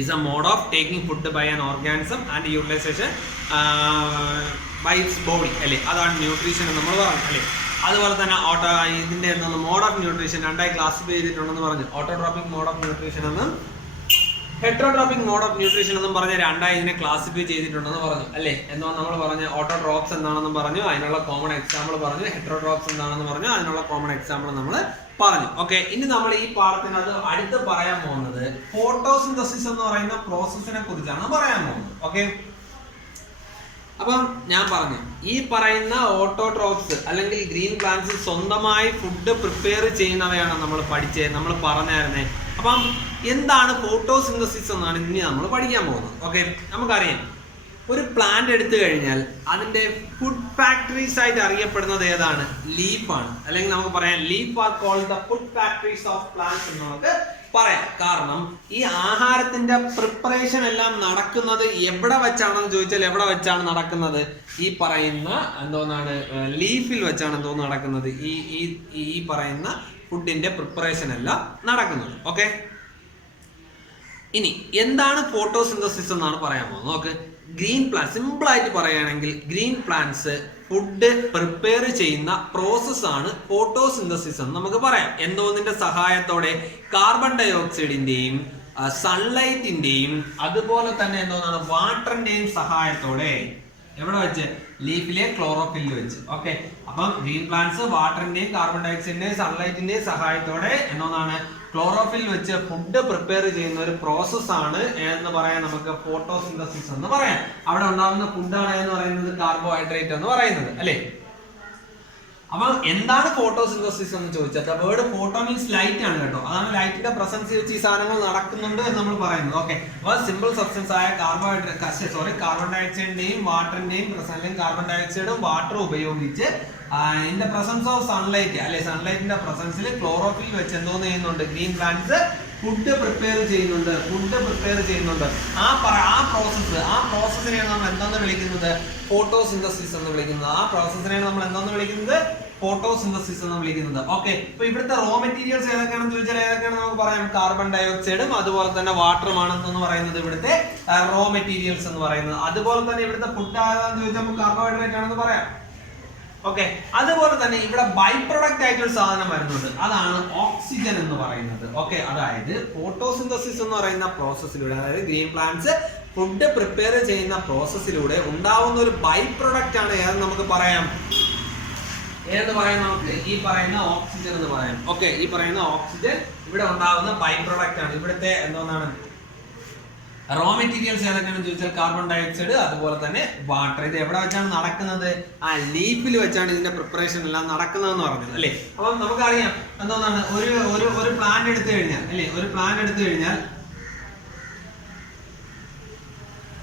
is a mode of taking food by an organism and utilization by its body അല്ലേ, അതാണ് ന്യൂട്രീഷൻ എന്ന് നമ്മൾ പറഞ്ഞു അല്ലേ. അതുപോലെ തന്നെ ഇതിന്റെ മോഡ് ഓഫ് ന്യൂട്രീഷൻ രണ്ടായി ക്ലാസിഫൈ ചെയ്തിട്ടുണ്ടെന്ന് പറഞ്ഞു. ഓട്ടോട്രോപിക് മോഡ് ഓഫ് ന്യൂട്രീഷൻ എന്നും ഹെറ്ററോട്രോപിക് മോഡ് ഓഫ് ന്യൂട്രീഷൻ എന്നും പറഞ്ഞ് രണ്ടായി ഇതിനെ ക്ലാസിഫൈ ചെയ്തിട്ടുണ്ടെന്ന് പറഞ്ഞു അല്ലേ. എന്തോ നമ്മൾ പറഞ്ഞു ഓട്ടോട്രോപ്സ് എന്താണെന്നും പറഞ്ഞു, അതിനുള്ള കോമൺ എക്സാമ്പിൾ പറഞ്ഞു. ഹെറ്ററോട്രോപ്സ് എന്താണെന്ന് പറഞ്ഞു, അതിനുള്ള കോമൺ എക്സാമ്പിൾ നമ്മൾ പറഞ്ഞു. ഓക്കെ, ഇനി നമ്മൾ ഈ പാഠത്തിനകത്ത് അടുത്ത് പറയാൻ പോകുന്നത് ഫോട്ടോസിന്തസിസ് എന്ന് പറയുന്ന പ്രോസസ്സിനെ കുറിച്ചാണ് പറയാൻ പോകുന്നത്. ഓക്കെ, അപ്പം ഞാൻ പറഞ്ഞു ഈ പറയുന്ന ഓട്ടോട്രോപ്സ് അല്ലെങ്കിൽ ഗ്രീൻ പ്ലാന്റ്സ് സ്വന്തമായി ഫുഡ് പ്രിപ്പയർ ചെയ്യുന്നവയാണ് നമ്മൾ പഠിച്ചത്, നമ്മൾ പറഞ്ഞായിരുന്നേ. അപ്പം എന്താണ് ഫോട്ടോസിന്തസിസ് എന്നാണ് ഇനി നമ്മൾ പഠിക്കാൻ പോകുന്നത്. ഓക്കെ, നമുക്കറിയാം ഒരു പ്ലാന്റ് എടുത്തു കഴിഞ്ഞാൽ അതിന്റെ ഫുഡ് ഫാക്ടറീസ് ആയിട്ട് അറിയപ്പെടുന്നത് ഏതാണ്? ലീഫാണ്. അല്ലെങ്കിൽ നമുക്ക് പറയാം leaf are called the food factories of plants എന്ന് നമുക്ക് പറയാം. കാരണം ഈ ആഹാരത്തിന്റെ പ്രിപ്പറേഷൻ എല്ലാം നടക്കുന്നത് എവിടെ വെച്ചാണെന്ന് ചോദിച്ചാൽ എവിടെ വെച്ചാണ് നടക്കുന്നത്? ഈ പറയുന്ന എന്തോന്നാണ് ലീഫിൽ വെച്ചാണ് എന്തോന്ന് നടക്കുന്നത്? ഈ പറയുന്ന ഫുഡിന്റെ പ്രിപ്പറേഷൻ എല്ലാം നടക്കുന്നത്. ഓക്കെ, ഇനി എന്താണ് ഫോട്ടോസിന്തസിസ് എന്നാണ് പറയാൻ പോകുന്നത്. നോക്ക്, ഗ്രീൻ പ്ലാന്റ് സിമ്പിൾ ആയിട്ട് പറയുകയാണെങ്കിൽ ഗ്രീൻ പ്ലാന്റ്സ് ഫുഡ് പ്രിപ്പയർ ചെയ്യുന്ന പ്രോസസ്സാണ് ഫോട്ടോസിന്തസിസ് എന്ന് നമുക്ക് പറയാം. എന്തോന്നിന്റെ സഹായത്തോടെ? കാർബൺ ഡൈ ഓക്സൈഡിന്റെയും സൺലൈറ്റിന്റെയും അതുപോലെ തന്നെ എന്തോന്നാണ് വാട്ടറിന്റെയും സഹായത്തോടെ എവിടെ വെച്ച്? ലീഫിലെ ക്ലോറോഫില്ലിൽ വെച്ച്. ഓക്കെ, അപ്പം ഗ്രീൻ പ്ലാന്റ്സ് വാട്ടറിന്റെയും കാർബൺ ഡൈ ഓക്സൈഡിന്റെയും സൺലൈറ്റിന്റെയും സഹായത്തോടെ എന്തോന്നാണ് ക്ലോറോഫിൽ വെച്ച് ഫുഡ് പ്രിപ്പയർ ചെയ്യുന്ന ഒരു പ്രോസസ്സാണ് എന്ന് പറയാൻ നമുക്ക് ഫോട്ടോസിന്തസിസ് എന്ന് പറയാം. അവിടെ ഉണ്ടാകുന്ന ഫുഡാണ് എന്ന് പറയുന്നത് കാർബോഹൈഡ്രേറ്റ് എന്ന് പറയുന്നത് അല്ലേ. അപ്പൊ എന്താണ് ഫോട്ടോസിന്തസിസ് എന്ന് ചോദിച്ചാൽ the word photo means light ആണ് കേട്ടോ. അതാണ് ലൈറ്റിന്റെ പ്രസൻസ് വെച്ച് ഈ സാധനങ്ങൾ നടക്കുന്നുണ്ട് എന്ന് നമ്മൾ പറയുന്നത്. ഓക്കെ, അപ്പൊ സിമ്പിൾ സബ്സ്റ്റൻസ് ആയ കാർബൺ ഡൈ ഓക്സൈഡിന്റെയും വാട്ടറിന്റെയും അല്ലെങ്കിൽ കാർബൺ ഡൈ ഓക്സൈഡും വാട്ടറും ഉപയോഗിച്ച് in the presence of sunlight അല്ലെ, സൺലൈറ്റിന്റെ പ്രസൻസിൽ ക്ലോറോഫിൽ വെച്ച് എന്തോന്ന് ചെയ്യുന്നുണ്ട്? ഗ്രീൻ പ്ലാന്റ്സ് ഫുഡ് പ്രിപ്പയർ ചെയ്യുന്നുണ്ട്. ആ പ്രോസസ്സിനെയാണ് നമ്മൾ എന്താന്ന് വിളിക്കുന്നത്? ഫോട്ടോസിന്തസിസ് എന്ന് വിളിക്കുന്നത്. ആ പ്രോസസ്സിനെയാണ് നമ്മൾ എന്താന്ന് വിളിക്കുന്നത്? ഫോട്ടോസിന്തസിസ് എന്ന് വിളിക്കുന്നത്. ഓക്കെ, ഇപ്പൊ ഇവിടുത്തെ റോ മെറ്റീരിയൽസ് ഏതൊക്കെയാണെന്ന് ചോദിച്ചാൽ ഏതൊക്കെയാണ് നമുക്ക് പറയാം? കാർബൺ ഡൈ ഓക്സൈഡും അതുപോലെ തന്നെ വാട്ടറുമാണെന്ന് പറയുന്നത് ഇവിടുത്തെ റോ മെറ്റീരിയൽസ് എന്ന് പറയുന്നത്. അതുപോലെ തന്നെ ഇവിടുത്തെ ഫുഡ് ആണെന്ന് ചോദിച്ചാൽ നമുക്ക് കാർബോഹൈഡ്രേറ്റ് ആണെന്ന് പറയാം. ഓക്കെ, അതുപോലെ തന്നെ ഇവിടെ ബൈ പ്രൊഡക്റ്റ് ആയിട്ടൊരു സാധനം വരുന്നുണ്ട്, അതാണ് ഓക്സിജൻ എന്ന് പറയുന്നത്. ഓക്കെ, അതായത് ഫോട്ടോസിന്തസിസ് എന്ന് പറയുന്ന പ്രോസസ്സിലൂടെ, അതായത് ഗ്രീൻ പ്ലാന്റ്സ് ഫുഡ് പ്രിപ്പയർ ചെയ്യുന്ന പ്രോസസ്സിലൂടെ ഉണ്ടാവുന്ന ഒരു ബൈ പ്രൊഡക്റ്റ് ആണ് ഏതെന്ന് നമുക്ക് പറയാം. ഏതെന്ന് പറയാം? നമുക്ക് ഈ പറയുന്ന ഓക്സിജൻ എന്ന് പറയാം. ഓക്കെ, ഈ പറയുന്ന ഓക്സിജൻ ഇവിടെ ഉണ്ടാവുന്ന ബൈ പ്രൊഡക്റ്റ് ആണ്. ഇവിടുത്തെ എന്തോന്നാണ് റോ മെറ്റീരിയൽസ് ഏതൊക്കെയാണെന്ന് ചോദിച്ചാൽ കാർബൺ ഡൈ ഓക്സൈഡ് അതുപോലെ തന്നെ വാട്ടർ. ഇത് എവിടെ വെച്ചാണ് നടക്കുന്നത്? ആ ലീഫിൽ വെച്ചാണ് ഇതിന്റെ പ്രിപ്പറേഷൻ എല്ലാം നടക്കുന്നതെന്ന് പറഞ്ഞത് അല്ലേ. അപ്പം നമുക്കറിയാം എന്തോന്നാണ് ഒരു പ്ലാന്റ് എടുത്തു കഴിഞ്ഞാൽ അല്ലേ, ഒരു പ്ലാന്റ് എടുത്തു കഴിഞ്ഞാൽ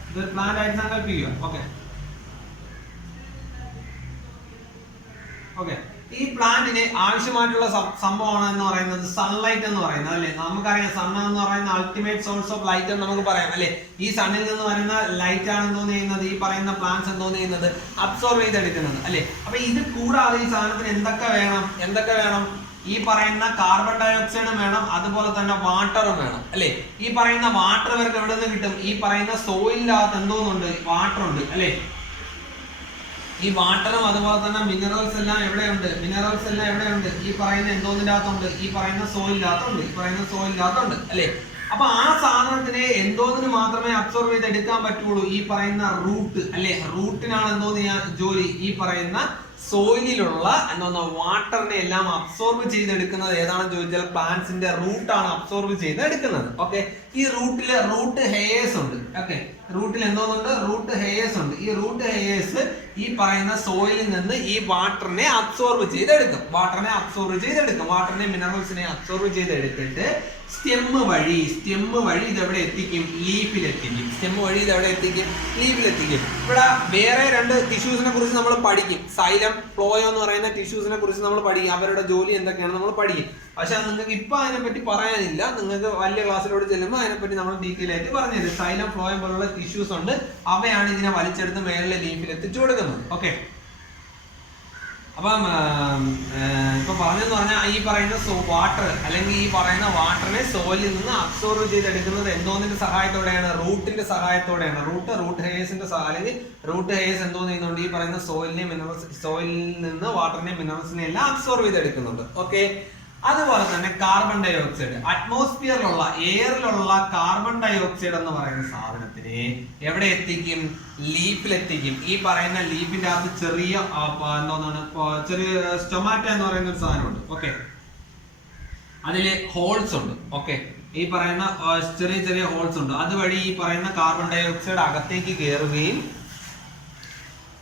ഇതൊരു പ്ലാന്റ് ആയിട്ട് സങ്കല്പിക്കുക. ഓക്കെ, ഈ പ്ലാന്റിന് ആവശ്യമായിട്ടുള്ള സംഭവമാണ് എന്ന് പറയുന്നത് സൺലൈറ്റ് എന്ന് പറയുന്നത് അല്ലെ. നമുക്കറിയാം സൺ എന്ന് പറയുന്ന അൾട്ടിമേറ്റ് സോഴ്സ് ഓഫ് ലൈറ്റ് എന്ന് നമുക്ക് പറയാം അല്ലെ. ഈ സണ്ണിൽ നിന്ന് വരുന്ന ലൈറ്റ് ആണ് എന്തോന്ന് ചെയ്യുന്നത്, ഈ പറയുന്ന പ്ലാന്റ്സ് എന്തോന്ന് ചെയ്യുന്നത്, അബ്സോർബ് ചെയ്തെടുക്കുന്നത് അല്ലെ. അപ്പൊ ഇത് കൂടാതെ ഈ സാധനത്തിന് എന്തൊക്കെ വേണം, ഈ പറയുന്ന കാർബൺ ഡയോക്സൈഡും വേണം, അതുപോലെ തന്നെ വാട്ടറും വേണം അല്ലെ. ഈ പറയുന്ന വാട്ടർ ഇവർക്ക് എവിടെ നിന്ന് കിട്ടും, ഈ പറയുന്ന സോയിലിനകത്ത് എന്തോന്നുണ്ട്, വാട്ടർ ഉണ്ട് അല്ലെ. ഈ വാട്ടറും അതുപോലെ തന്നെ മിനറൽസ് എല്ലാം എവിടെയുണ്ട്, ഈ പറയുന്ന എന്തോന്നിന്റെ അകത്തുണ്ട്, ഈ പറയുന്ന സോയിലിനകത്തുണ്ട് അല്ലെ. അപ്പൊ ആ സാധനത്തിനെ എന്തോന്നിന് മാത്രമേ അബ്സോർബ് ചെയ്ത് എടുക്കാൻ പറ്റുള്ളൂ, ഈ പറയുന്ന റൂട്ട് അല്ലെ. റൂട്ടിനാണ് എന്തോന്ന് ജോലി, ഈ പറയുന്ന സോയിലുള്ള വാട്ടറിനെ എല്ലാം അബ്സോർബ് ചെയ്തെടുക്കുന്നത് ഏതാണെന്ന് ചോദിച്ചാൽ പ്ലാന്റ്സിന്റെ റൂട്ടാണ് അബ്സോർബ് ചെയ്തെടുക്കുന്നത്. ഓക്കെ, ഈ റൂട്ടില് റൂട്ട് ഹെയേഴ്സ് ഉണ്ട്. ഓക്കെ, റൂട്ടിൽ എന്തോന്നുണ്ട്, റൂട്ട് ഹെയേഴ്സ് ഉണ്ട്. ഈ റൂട്ട് ഹെയേഴ്സ് ഈ പറയുന്ന സോയിലിൽ നിന്ന് ഈ വാട്ടറിനെ അബ്സോർബ് ചെയ്തെടുക്കും, വാട്ടറിനെ മിനറൽസിനെ അബ്സോർബ് ചെയ്തെടുത്തിട്ട് സ്റ്റെം വഴി ഇത് എവിടെ എത്തിക്കും, ലീഫിലെത്തിക്കും. ഇവിടെ വേറെ രണ്ട് ടിഷ്യൂസിനെ കുറിച്ച് നമ്മൾ പഠിക്കും, സൈലം ഫ്ലോയം എന്ന് പറയുന്ന ടിഷ്യൂസിനെ കുറിച്ച് നമ്മൾ പഠിക്കും, അവരുടെ ജോലി എന്തൊക്കെയാണ് നമ്മൾ പഠിക്കും. പക്ഷെ നിങ്ങൾക്ക് ഇപ്പൊ അതിനെപ്പറ്റി പറയാനില്ല, നിങ്ങൾക്ക് വലിയ ക്ലാസ്സിലോട് ചെല്ലുമ്പോൾ അതിനെപ്പറ്റി നമ്മൾ ഡീറ്റെയിൽ ആയിട്ട് പറഞ്ഞുതരും. സൈലം ഫ്ലോയം പോലുള്ള ടിഷ്യൂസ് ഉണ്ട്, അവയാണ് ഇതിനെ വലിച്ചെടുത്ത് മേളിലെ ലീഫിൽ എത്തിച്ചു കൊടുക്കുന്നത്. ഓക്കെ, അപ്പം ഇപ്പൊ പറഞ്ഞെന്ന് പറഞ്ഞാൽ ഈ പറയുന്ന വാട്ടർ അല്ലെങ്കിൽ ഈ പറയുന്ന വാട്ടറിനെ സോയിലിൽ നിന്ന് അബ്സോർബ് ചെയ്തെടുക്കുന്നത് എന്തോന്നിന്റെ സഹായത്തോടെയാണ്, റൂട്ടിന്റെ സഹായത്തോടെയാണ്. റൂട്ട് ഹെയേഴ്സിന്റെ അല്ലെങ്കിൽ റൂട്ട് ഹെയേഴ്സ് എന്തോന്ന് ചെയ്യുന്നുണ്ട്, ഈ പറയുന്ന സോയിലിൽ നിന്ന് വാട്ടറിനെ മിനറൽസിനെ എല്ലാം അബ്സോർബ് ചെയ്തെടുക്കുന്നുണ്ട്. ഓക്കെ, അതുപോലെ തന്നെ കാർബൺ ഡൈ ഓക്സൈഡ്, അറ്റ്മോസ്ഫിയറിലുള്ള എയറിലുള്ള കാർബൺ ഡൈ ഓക്സൈഡ് എന്ന് പറയുന്ന സാധനത്തിനെ എവിടെ എത്തിക്കും, ലീഫിലെത്തിക്കും. ഈ പറയുന്ന ലീഫിന്റെ അകത്ത് ചെറിയ സ്റ്റൊമാറ്റ എന്ന് പറയുന്ന ഒരു സാധനമുണ്ട്. ഓക്കെ, അതില് ഹോൾസ് ഉണ്ട്. ഓക്കെ, ഈ പറയുന്ന ചെറിയ ഹോൾസ് ഉണ്ട്, അതുവഴി ഈ പറയുന്ന കാർബൺ ഡൈ ഓക്സൈഡ് അകത്തേക്ക് കയറുകയും,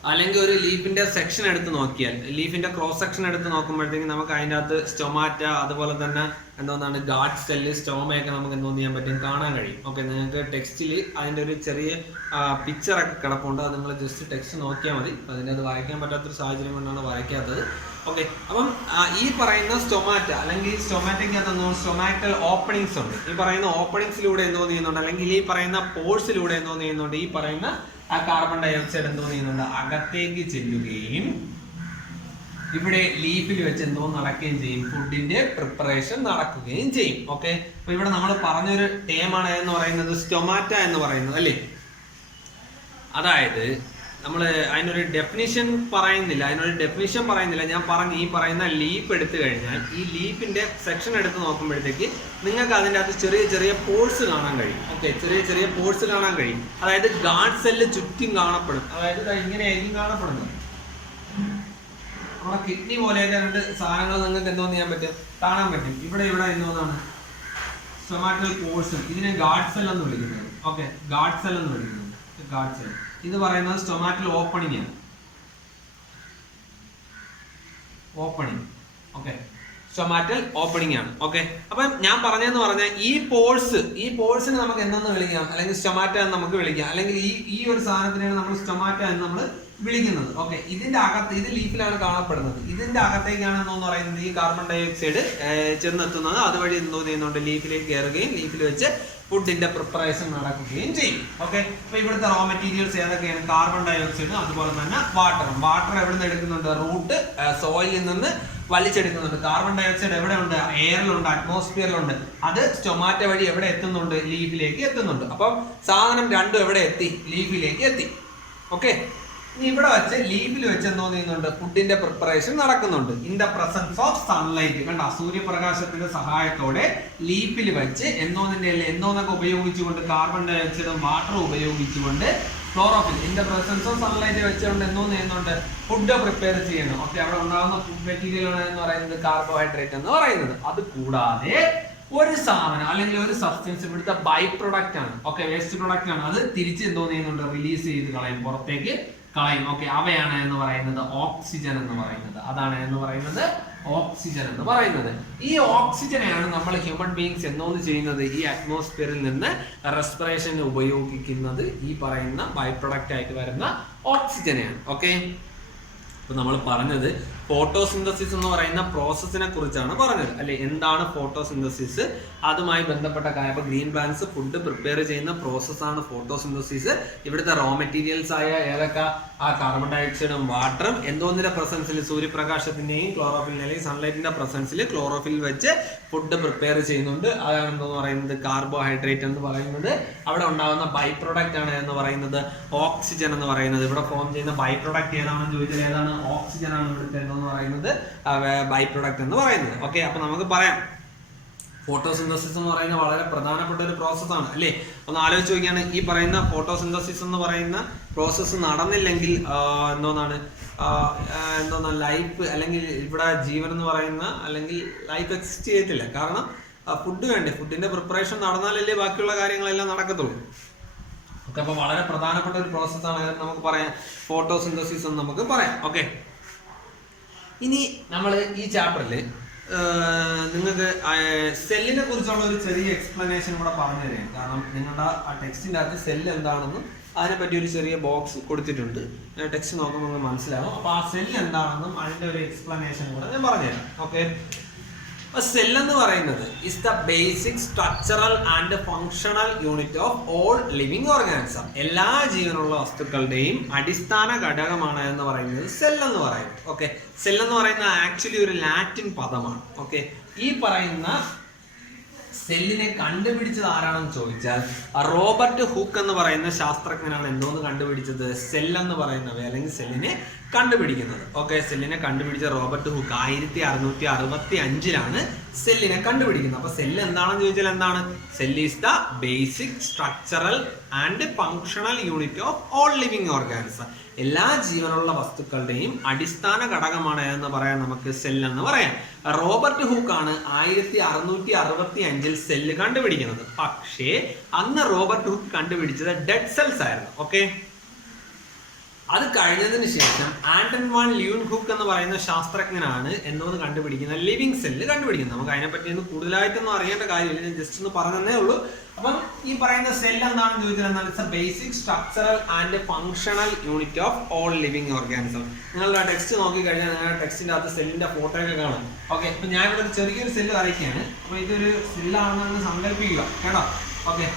അല്ലെങ്കിൽ ഒരു ലീഫിന്റെ സെക്ഷൻ എടുത്ത് നോക്കിയാൽ, ലീഫിന്റെ ക്രോസ് സെക്ഷൻ എടുത്ത് നോക്കുമ്പോഴത്തേക്ക് നമുക്ക് അതിൻ്റെ അകത്ത് സ്റ്റൊമാറ്റ, അതുപോലെ തന്നെ എന്തോന്നാണ് ഗാർഡ് സെല്ല്, സ്റ്റോമയൊക്കെ നമുക്ക് എന്തോന്ന് ചെയ്യാൻ പറ്റും, കാണാൻ കഴിയും. ഓക്കെ, നിങ്ങൾക്ക് ടെക്സ്റ്റിൽ അതിൻ്റെ ഒരു ചെറിയ പിക്ചറൊക്കെ കിടപ്പുണ്ട്, അത് നിങ്ങൾ ജസ്റ്റ് ടെക്സ്റ്റ് നോക്കിയാൽ മതി. അതിൻ്റെ അത് വരയ്ക്കാൻ പറ്റാത്തൊരു സാഹചര്യം കൊണ്ടാണ് വരയ്ക്കാത്തത്. ഓക്കെ, അപ്പം ഈ പറയുന്ന സ്റ്റൊമാറ്റ അല്ലെങ്കിൽ സ്റ്റൊമാറ്റയ്ക്കകത്ത് സ്റ്റൊമാറ്റൽ ഓപ്പണിങ്സ് ഉണ്ട്. ഈ പറയുന്ന ഓപ്പണിങ്സിലൂടെ എന്തോ ചെയ്യുന്നുണ്ട്, അല്ലെങ്കിൽ ഈ പറയുന്ന പോഴ്സിലൂടെ എന്തോ ചെയ്യുന്നുണ്ട്, ഈ പറയുന്ന ആ കാർബൺ ഡൈ ഓക്സൈഡ് എന്തോ ചെയ്യുന്നുണ്ട്, അകത്തേക്ക് ചെല്ലുകയും ഇവിടെ ലീഫിൽ വെച്ച് എന്തോ നടക്കുകയും ചെയ്യും, ഫുഡിന്റെ പ്രിപ്പറേഷൻ നടക്കുകയും ചെയ്യും. ഓക്കെ, അപ്പൊ ഇവിടെ നമ്മൾ പറഞ്ഞൊരു ടേമാണ് എന്ന് പറയുന്നത് സ്റ്റൊമാറ്റ എന്ന് പറയുന്നത് അല്ലേ. അതായത് നമ്മൾ അതിനൊരു ഡെഫിനിഷൻ പറയുന്നില്ല, ഞാൻ പറഞ്ഞു ഈ പറയുന്ന ലീഫ് എടുത്തു കഴിഞ്ഞാൽ ഈ ലീഫിന്റെ സെക്ഷൻ എടുത്ത് നോക്കുമ്പോഴത്തേക്ക് നിങ്ങൾക്ക് അതിൻ്റെ അകത്ത് ചെറിയ പോഴ്സ് കാണാൻ കഴിയും. ഓക്കെ, ചെറിയ പോഴ്സ് കാണാൻ കഴിയും. അതായത് ഗാർഡ് സെല്ല് ചുറ്റും കാണപ്പെടും. അതായത് ഇങ്ങനെയായിരിക്കും കാണപ്പെടുന്നത്. നമ്മളെ കിഡ്നി പോലെയൊക്കെ രണ്ട് സാധനങ്ങൾ നിങ്ങൾക്ക് എന്തോന്ന് ചെയ്യാൻ പറ്റും, കാണാൻ പറ്റും. ഇവിടെ എന്തോന്നാണ് സ്റ്റൊമാറ്റൽ പോഴ്സ്, ഇതിനെ ഗാർഡ് സെൽ എന്ന് വിളിക്കുന്നത്. ഓക്കെ, ഗാർഡ് സെൽ ഇത് പറയുന്നത് സ്റ്റൊമാറ്റൽ ഓപ്പണിംഗ് ആണ്. സ്റ്റൊമാറ്റൽ ഓപ്പണിംഗ് ആണ്. ഓക്കെ, അപ്പം ഞാൻ പറഞ്ഞെന്ന് പറഞ്ഞാൽ ഈ പോഴ്സിന് നമുക്ക് എന്തെന്ന് വിളിക്കാം, അല്ലെങ്കിൽ സ്റ്റൊമാറ്റ എന്ന് നമുക്ക് വിളിക്കാം, അല്ലെങ്കിൽ ഈ ഒരു സാധനത്തിനാണ് നമ്മൾ സ്റ്റൊമാറ്റ എന്ന് നമ്മൾ വിളിക്കുന്നത്. ഓക്കെ, ഇതിന്റെ അകത്ത് ഇത് ലീഫിലാണ് കാണപ്പെടുന്നത്. ഇതിന്റെ അകത്തേക്കാണ് എന്തോന്ന് പറയുന്നത്, ഈ കാർബൺ ഡൈ ഓക്സൈഡ് ചെന്നെത്തുന്നത്. അതുവഴി എന്തോ ചെയ്യുന്നുണ്ട്, ലീഫിലേക്ക് കയറുകയും ലീഫിൽ വെച്ച് ഫുഡിന്റെ പ്രിപ്പറേഷൻ നടക്കുകയും ചെയ്യും. ഓക്കെ, അപ്പൊ ഇവിടുത്തെ റോ മെറ്റീരിയൽസ് ഏതൊക്കെയാണ്, കാർബൺ ഡൈ ഓക്സൈഡ്, അതുപോലെ തന്നെ വാട്ടർ എവിടെ നിന്ന് എടുക്കുന്നുണ്ട്, റൂട്ട് സോയിലിൽ നിന്ന് വലിച്ചെടുക്കുന്നുണ്ട്. കാർബൺ ഡൈ ഓക്സൈഡ് എവിടെ ഉണ്ട്, എയറിലുണ്ട്, അറ്റ്മോസ്ഫിയറിലുണ്ട്. അത് സ്റ്റൊമാറ്റ വഴി എവിടെ എത്തുന്നുണ്ട്, ലീഫിലേക്ക് എത്തുന്നുണ്ട്. അപ്പം സാധനം രണ്ടും എവിടെ എത്തി, ലീഫിലേക്ക് എത്തി. ഓക്കെ, ഇനി ഇവിടെ വെച്ച് ലീഫിൽ വെച്ച് എന്തോ ചെയ്യുന്നുണ്ട്, ഫുഡിന്റെ പ്രിപ്പറേഷൻ നടക്കുന്നുണ്ട്. In the presence of sunlight, കണ്ട സൂര്യപ്രകാശത്തിന്റെ സഹായത്തോടെ ലീഫിൽ വെച്ച് എന്തോന്നൊക്കെ ഉപയോഗിച്ചുകൊണ്ട്, കാർബൺ ഡൈ ഓക്സൈഡും വാട്ടറും ഉപയോഗിച്ചുകൊണ്ട് chlorophyll in the presence of sunlight വെച്ചുകൊണ്ട് എന്തോ ചെയ്യുന്നുണ്ട്, ഫുഡ് പ്രിപ്പയർ ചെയ്യണം. ഓക്കെ, അവിടെ ഉണ്ടാകുന്ന ഫുഡ് മെറ്റീരിയൽ എന്ന് പറയുന്നത് കാർബോഹൈഡ്രേറ്റ് എന്ന് പറയുന്നത്. അത് കൂടാതെ ഒരു സാധനം അല്ലെങ്കിൽ ഒരു സബ്സ്റ്റൻസ് ഇവിടുത്തെ ബൈ പ്രൊഡക്റ്റ് ആണ്. ഓക്കെ, വേസ്റ്റ് പ്രൊഡക്റ്റ് ആണ്. അത് തിരിച്ച് എന്തോ ചെയ്യുന്നുണ്ട്, റിലീസ് ചെയ്ത് കളയും, പുറത്തേക്ക് കളയും. ഓക്കെ, അവയാണ് എന്ന് പറയുന്നത് ഓക്സിജൻ എന്ന് പറയുന്നത്. അതാണ് എന്ന് പറയുന്നത് ഓക്സിജൻ എന്ന് പറയുന്നത്. ഈ ഓക്സിജനെയാണ് നമ്മൾ ഹ്യൂമൻ ബീങ്സ് എന്തോന്ന് ചെയ്യുന്നത്, ഈ അറ്റ്മോസ്ഫിയറിൽ നിന്ന് റെസ്പിറേഷന് ഉപയോഗിക്കുന്നത്. ഈ പറയുന്ന ബൈ പ്രൊഡക്റ്റ് ആയിട്ട് വരുന്ന ഓക്സിജനെയാണ്. ഓക്കെ, അപ്പൊ നമ്മൾ പറഞ്ഞത് ഫോട്ടോസിന്തസിസ് എന്ന് പറയുന്ന പ്രോസസ്സിനെ കുറിച്ചാണ് പറഞ്ഞത് അല്ലെ. എന്താണ് ഫോട്ടോസിന്തസിസ്, അതുമായി ബന്ധപ്പെട്ട കാര്യം. അപ്പൊ ഗ്രീൻ പ്ലാന്റ്സ് ഫുഡ് പ്രിപ്പയർ ചെയ്യുന്ന പ്രോസസ്സാണ് ഫോട്ടോസിന്തസിസ്. ഇവിടുത്തെ റോ മെറ്റീരിയൽസ് ആയ ഏതൊക്കെ ആ കാർബൺ ഡയോക്സൈഡും വാട്ടറും എന്തോന്നിന്റെ പ്രസൻസിൽ, സൂര്യപ്രകാശത്തിന്റെയും ക്ലോറോഫിലിന്റെ അല്ലെങ്കിൽ സൺലൈറ്റിന്റെ പ്രസൻസിൽ ക്ലോറോഫിൽ വെച്ച് ഫുഡ് പ്രിപ്പയർ ചെയ്യുന്നുണ്ട്. അതാണ് എന്തെന്ന് പറയുന്നത് കാർബോഹൈഡ്രേറ്റ് എന്ന് പറയുന്നത്. അവിടെ ഉണ്ടാകുന്ന ബൈ പ്രൊഡക്റ്റ് ആണ് എന്ന് പറയുന്നത് ഓക്സിജൻ എന്ന് പറയുന്നത്. ഇവിടെ ഫോം ചെയ്യുന്ന ബൈ പ്രൊഡക്റ്റ് ഏതാണെന്ന് ചോദിച്ചാൽ ഏതാണ്? ഓക്സിജൻ ആണ് ഇവിടുത്തെ എന്ന് പറയുന്നത് ബൈ പ്രൊഡക്റ്റ് എന്ന് പറയുന്നത്. ഓക്കെ, അപ്പൊ നമുക്ക് പറയാം ഫോട്ടോസിന്തസിസ് എന്ന് പറയുന്നത് വളരെ പ്രധാനപ്പെട്ട ഒരു പ്രോസസ്സാണ് അല്ലേ. ഒന്ന് ആലോചിച്ച് നോക്കിയാണ്, ഈ പറയുന്ന ഫോട്ടോസിന്തസിസ് എന്ന് പറയുന്ന പ്രോസസ്സ് നടന്നില്ലെങ്കിൽ എന്തോന്നാണ് ലൈഫ് അല്ലെങ്കിൽ ഇവിടെ ജീവൻ എന്ന് പറയുന്ന അല്ലെങ്കിൽ ലൈഫ് എക്സിസ്റ്റ് ചെയ്യത്തില്ല. കാരണം ഫുഡ് വേണ്ടേ, ഫുഡിന്റെ പ്രിപ്പറേഷൻ നടന്നാലല്ലേ ബാക്കിയുള്ള കാര്യങ്ങളെല്ലാം നടക്കത്തുള്ളൂ. ഓക്കെ, അപ്പൊ വളരെ പ്രധാനപ്പെട്ട ഒരു പ്രോസസ്സാണ് നമുക്ക് പറയാം ഫോട്ടോസിന്തസിസ് എന്ന് നമുക്ക് പറയാം. ഓക്കെ, ഇനി നമ്മൾ ഈ ചാപ്റ്ററിൽ നിങ്ങൾക്ക് സെല്ലിനെ കുറിച്ചുള്ള ഒരു ചെറിയ എക്സ്പ്ലനേഷൻ കൂടെ പറഞ്ഞു തരാം. കാരണം നിങ്ങളുടെ ആ ടെക്സ്റ്റിൻ്റെ അകത്ത് സെല്ല് എന്താണെന്നും അതിനെപ്പറ്റി ഒരു ചെറിയ ബോക്സ് കൊടുത്തിട്ടുണ്ട്. ടെക്സ്റ്റ് നോക്കുമ്പോൾ നമുക്ക് മനസ്സിലാവും. അപ്പോൾ ആ സെല്ല് എന്താണെന്നും അതിൻ്റെ ഒരു എക്സ്പ്ലനേഷൻ കൂടെ ഞാൻ പറഞ്ഞുതരാം. ഓക്കെ, സെൽ എന്ന് പറയുന്നത് is the basic structural and functional unit of all living organism. എല്ലാ ജീവനുള്ള വസ്തുക്കളുടെയും അടിസ്ഥാന ഘടകമാണ് എന്ന് പറയുന്നത് സെൽ എന്ന് പറയുന്നത്. ഓക്കെ, സെൽ എന്ന് പറയുന്നത് ആക്ച്വലി ഒരു ലാറ്റിൻ പദമാണ്. ഓക്കെ, ഈ പറയുന്ന സെല്ലിനെ കണ്ടുപിടിച്ചത് ആരാണെന്ന് ചോദിച്ചാൽ റോബർട്ട് ഹുക്ക് എന്ന് പറയുന്ന ശാസ്ത്രജ്ഞനാണ് എന്തോന്ന് കണ്ടുപിടിച്ചത്? സെൽ എന്ന് പറയുന്നവ അല്ലെങ്കിൽ സെല്ലിനെ കണ്ടുപിടിക്കുന്നത്. ഓക്കെ, സെല്ലിനെ കണ്ടുപിടിച്ച റോബർട്ട് ഹുക്ക് 1665 സെല്ലിനെ കണ്ടുപിടിക്കുന്നത്. അപ്പൊ സെല്ല് എന്താണെന്ന് ചോദിച്ചാൽ എന്താണ്? Cell is the basic structural and functional unit of all living organism. എല്ലാ ജീവനുള്ള വസ്തുക്കളുടെയും അടിസ്ഥാന ഘടകമാണ് എന്ന് പറയാൻ നമുക്ക് സെൽ എന്ന് പറയാം. റോബർട്ട് ഹൂക്ക് ആണ് 1665 സെല്ല് കണ്ടുപിടിക്കുന്നത്. പക്ഷേ അന്ന് റോബർട്ട് ഹൂക്ക് കണ്ടുപിടിച്ചത് ഡെഡ് സെൽസ് ആയിരുന്നു. ഓക്കെ, അത് കഴിഞ്ഞതിന് ശേഷം ആന്റൺ വാൻ ല്യൂൻഹുക്ക് എന്ന് പറയുന്ന ശാസ്ത്രജ്ഞനാണ് എന്തോന്ന് കണ്ടുപിടിക്കുന്നത്? ലിവിങ് സെല്ല് കണ്ടുപിടിക്കുന്നത്. നമുക്ക് അതിനെപ്പറ്റി ഒന്നും കൂടുതലായിട്ടൊന്നും അറിയേണ്ട കാര്യമില്ല, ഞാൻ ജസ്റ്റ് ഒന്ന് പറഞ്ഞതേ ഉള്ളൂ. അപ്പം ഈ പറയുന്ന സെൽ എന്താണെന്ന് ചോദിച്ചാൽ എന്താണ്? It's A basic structural and functional unit of all living organism. നിങ്ങളുടെ ടെക്സ്റ്റ് നോക്കി കഴിഞ്ഞാൽ നിങ്ങളുടെ ടെക്സ്റ്റിന്റെ അകത്ത് സെല്ലിന്റെ ഫോട്ടോ ഒക്കെ കാണാം. ഓക്കെ, ഇപ്പൊ ഞാൻ ഇവിടെ ഒരു ചെറിയൊരു സെല്ല് വരയ്ക്കുകയാണ്. അപ്പൊ ഇതൊരു സെല്ലാണെന്ന് സങ്കല്പിക്കുക കേട്ടോ. ഓക്കെ,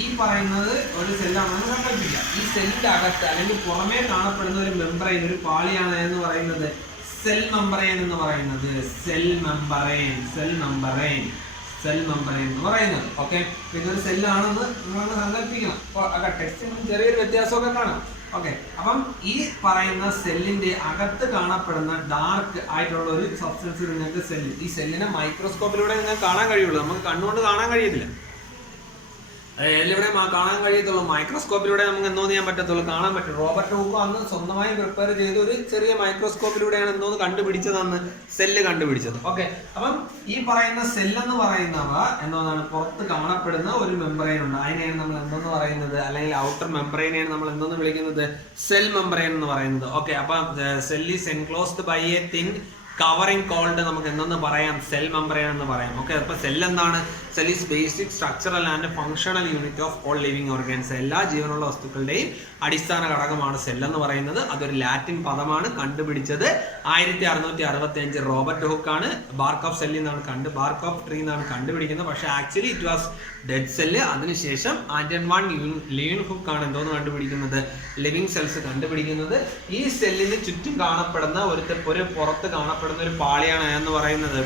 ഈ പറയുന്നത് ഒരു സെല്ലാണെന്ന് സങ്കല്പിക്കുക. ഈ സെല്ലിന്റെ അകത്ത് അല്ലെങ്കിൽ പുറമേ കാണപ്പെടുന്ന ഒരു മെമ്പറൈൻ, ഒരു പാളിയാണ് എന്ന് പറയുന്നത് സെൽ മെമ്പറൈൻ എന്ന് പറയുന്നത്. സെൽ മെമ്പറൈൻ എന്ന് പറയുന്നത്. ഓക്കെ, ഇതൊരു സെല്ലാണെന്ന് നിങ്ങളൊന്ന് സങ്കല്പിക്കണം. ടെക്സ്റ്റിന് ചെറിയൊരു വ്യത്യാസമൊക്കെ കാണാം. ഓക്കെ, അപ്പം ഈ പറയുന്ന സെല്ലിന്റെ അകത്ത് കാണപ്പെടുന്ന ഡാർക്ക് ആയിട്ടുള്ള ഒരു സബ്സ്റ്റൻസ് നിങ്ങൾക്ക് സെല്ല്, ഈ സെല്ലിനെ മൈക്രോസ്കോപ്പിലൂടെ നിങ്ങൾക്ക് കാണാൻ കഴിയുള്ളൂ. നമുക്ക് കണ്ണുകൊണ്ട് കാണാൻ കഴിയത്തില്ല. എല്ലിവിടെ കാണാൻ കഴിയത്തുള്ളൂ, മൈക്രോസ്കോപ്പിലൂടെ നമുക്ക് എന്തോ ചെയ്യാൻ പറ്റത്തുള്ളൂ, കാണാൻ പറ്റും. റോബർട്ട് ഹൂക്ക് അന്ന് സ്വന്തമായി പ്രിപ്പയർ ചെയ്ത് ഒരു ചെറിയ മൈക്രോസ്കോപ്പിലൂടെയാണ് എന്തോന്ന് കണ്ടുപിടിച്ചത്, അന്ന് സെല്ല് കണ്ടുപിടിച്ചത്. ഓക്കെ, അപ്പം ഈ പറയുന്ന സെല്ലെന്ന് പറയുന്നവ എന്തോന്നാണ്? പുറത്ത് കാണപ്പെടുന്ന ഒരു മെമ്പറൈൻ ഉണ്ട്, അതിനെയാണ് നമ്മൾ എന്തോന്ന് പറയുന്നത്, അല്ലെങ്കിൽ ഔട്ടർ മെമ്പറൈനെയാണ് നമ്മൾ എന്തോന്ന് വിളിക്കുന്നത്? സെൽ മെമ്പറൈൻ എന്ന് പറയുന്നത്. ഓക്കെ, അപ്പൊ cell is enclosed by a thin covering called നമുക്ക് എന്തെന്ന് പറയാം? സെൽ മെമ്പറൈൻ എന്ന് പറയാം. ഓക്കെ, അപ്പൊ സെൽ എന്താണ്? Cell is basic structural and functional unit of all living organism. എല്ലാ ജീവനുള്ള വസ്തുക്കളുടെയും അടിസ്ഥാന ഘടകമാണ് സെൽ എന്ന് പറയുന്നത്. അതൊരു ലാറ്റിൻ പദമാണ്. കണ്ടുപിടിച്ചത് 1665 റോബർട്ട് ഹുക്ക് ആണ്. ബാർക്ക് ഓഫ് സെല്ലിൽ നിന്നാണ് ബാർക്ക് ഓഫ് ട്രീ എന്നാണ് കണ്ടുപിടിക്കുന്നത്. പക്ഷെ actually it was dead cell. അതിനുശേഷം ആന്റൺ വാൻ ല്യൂൻഹുക്ക് ആണ് എന്തോന്ന് കണ്ടുപിടിക്കുന്നത്? ലിവിങ് സെൽസ് കണ്ടുപിടിക്കുന്നത്. ഈ സെല്ലിന് ചുറ്റും കാണപ്പെടുന്ന ഒരു പുറത്ത് കാണപ്പെടുന്ന ഒരു പാളിയാണ് എന്ന് പറയുന്നത്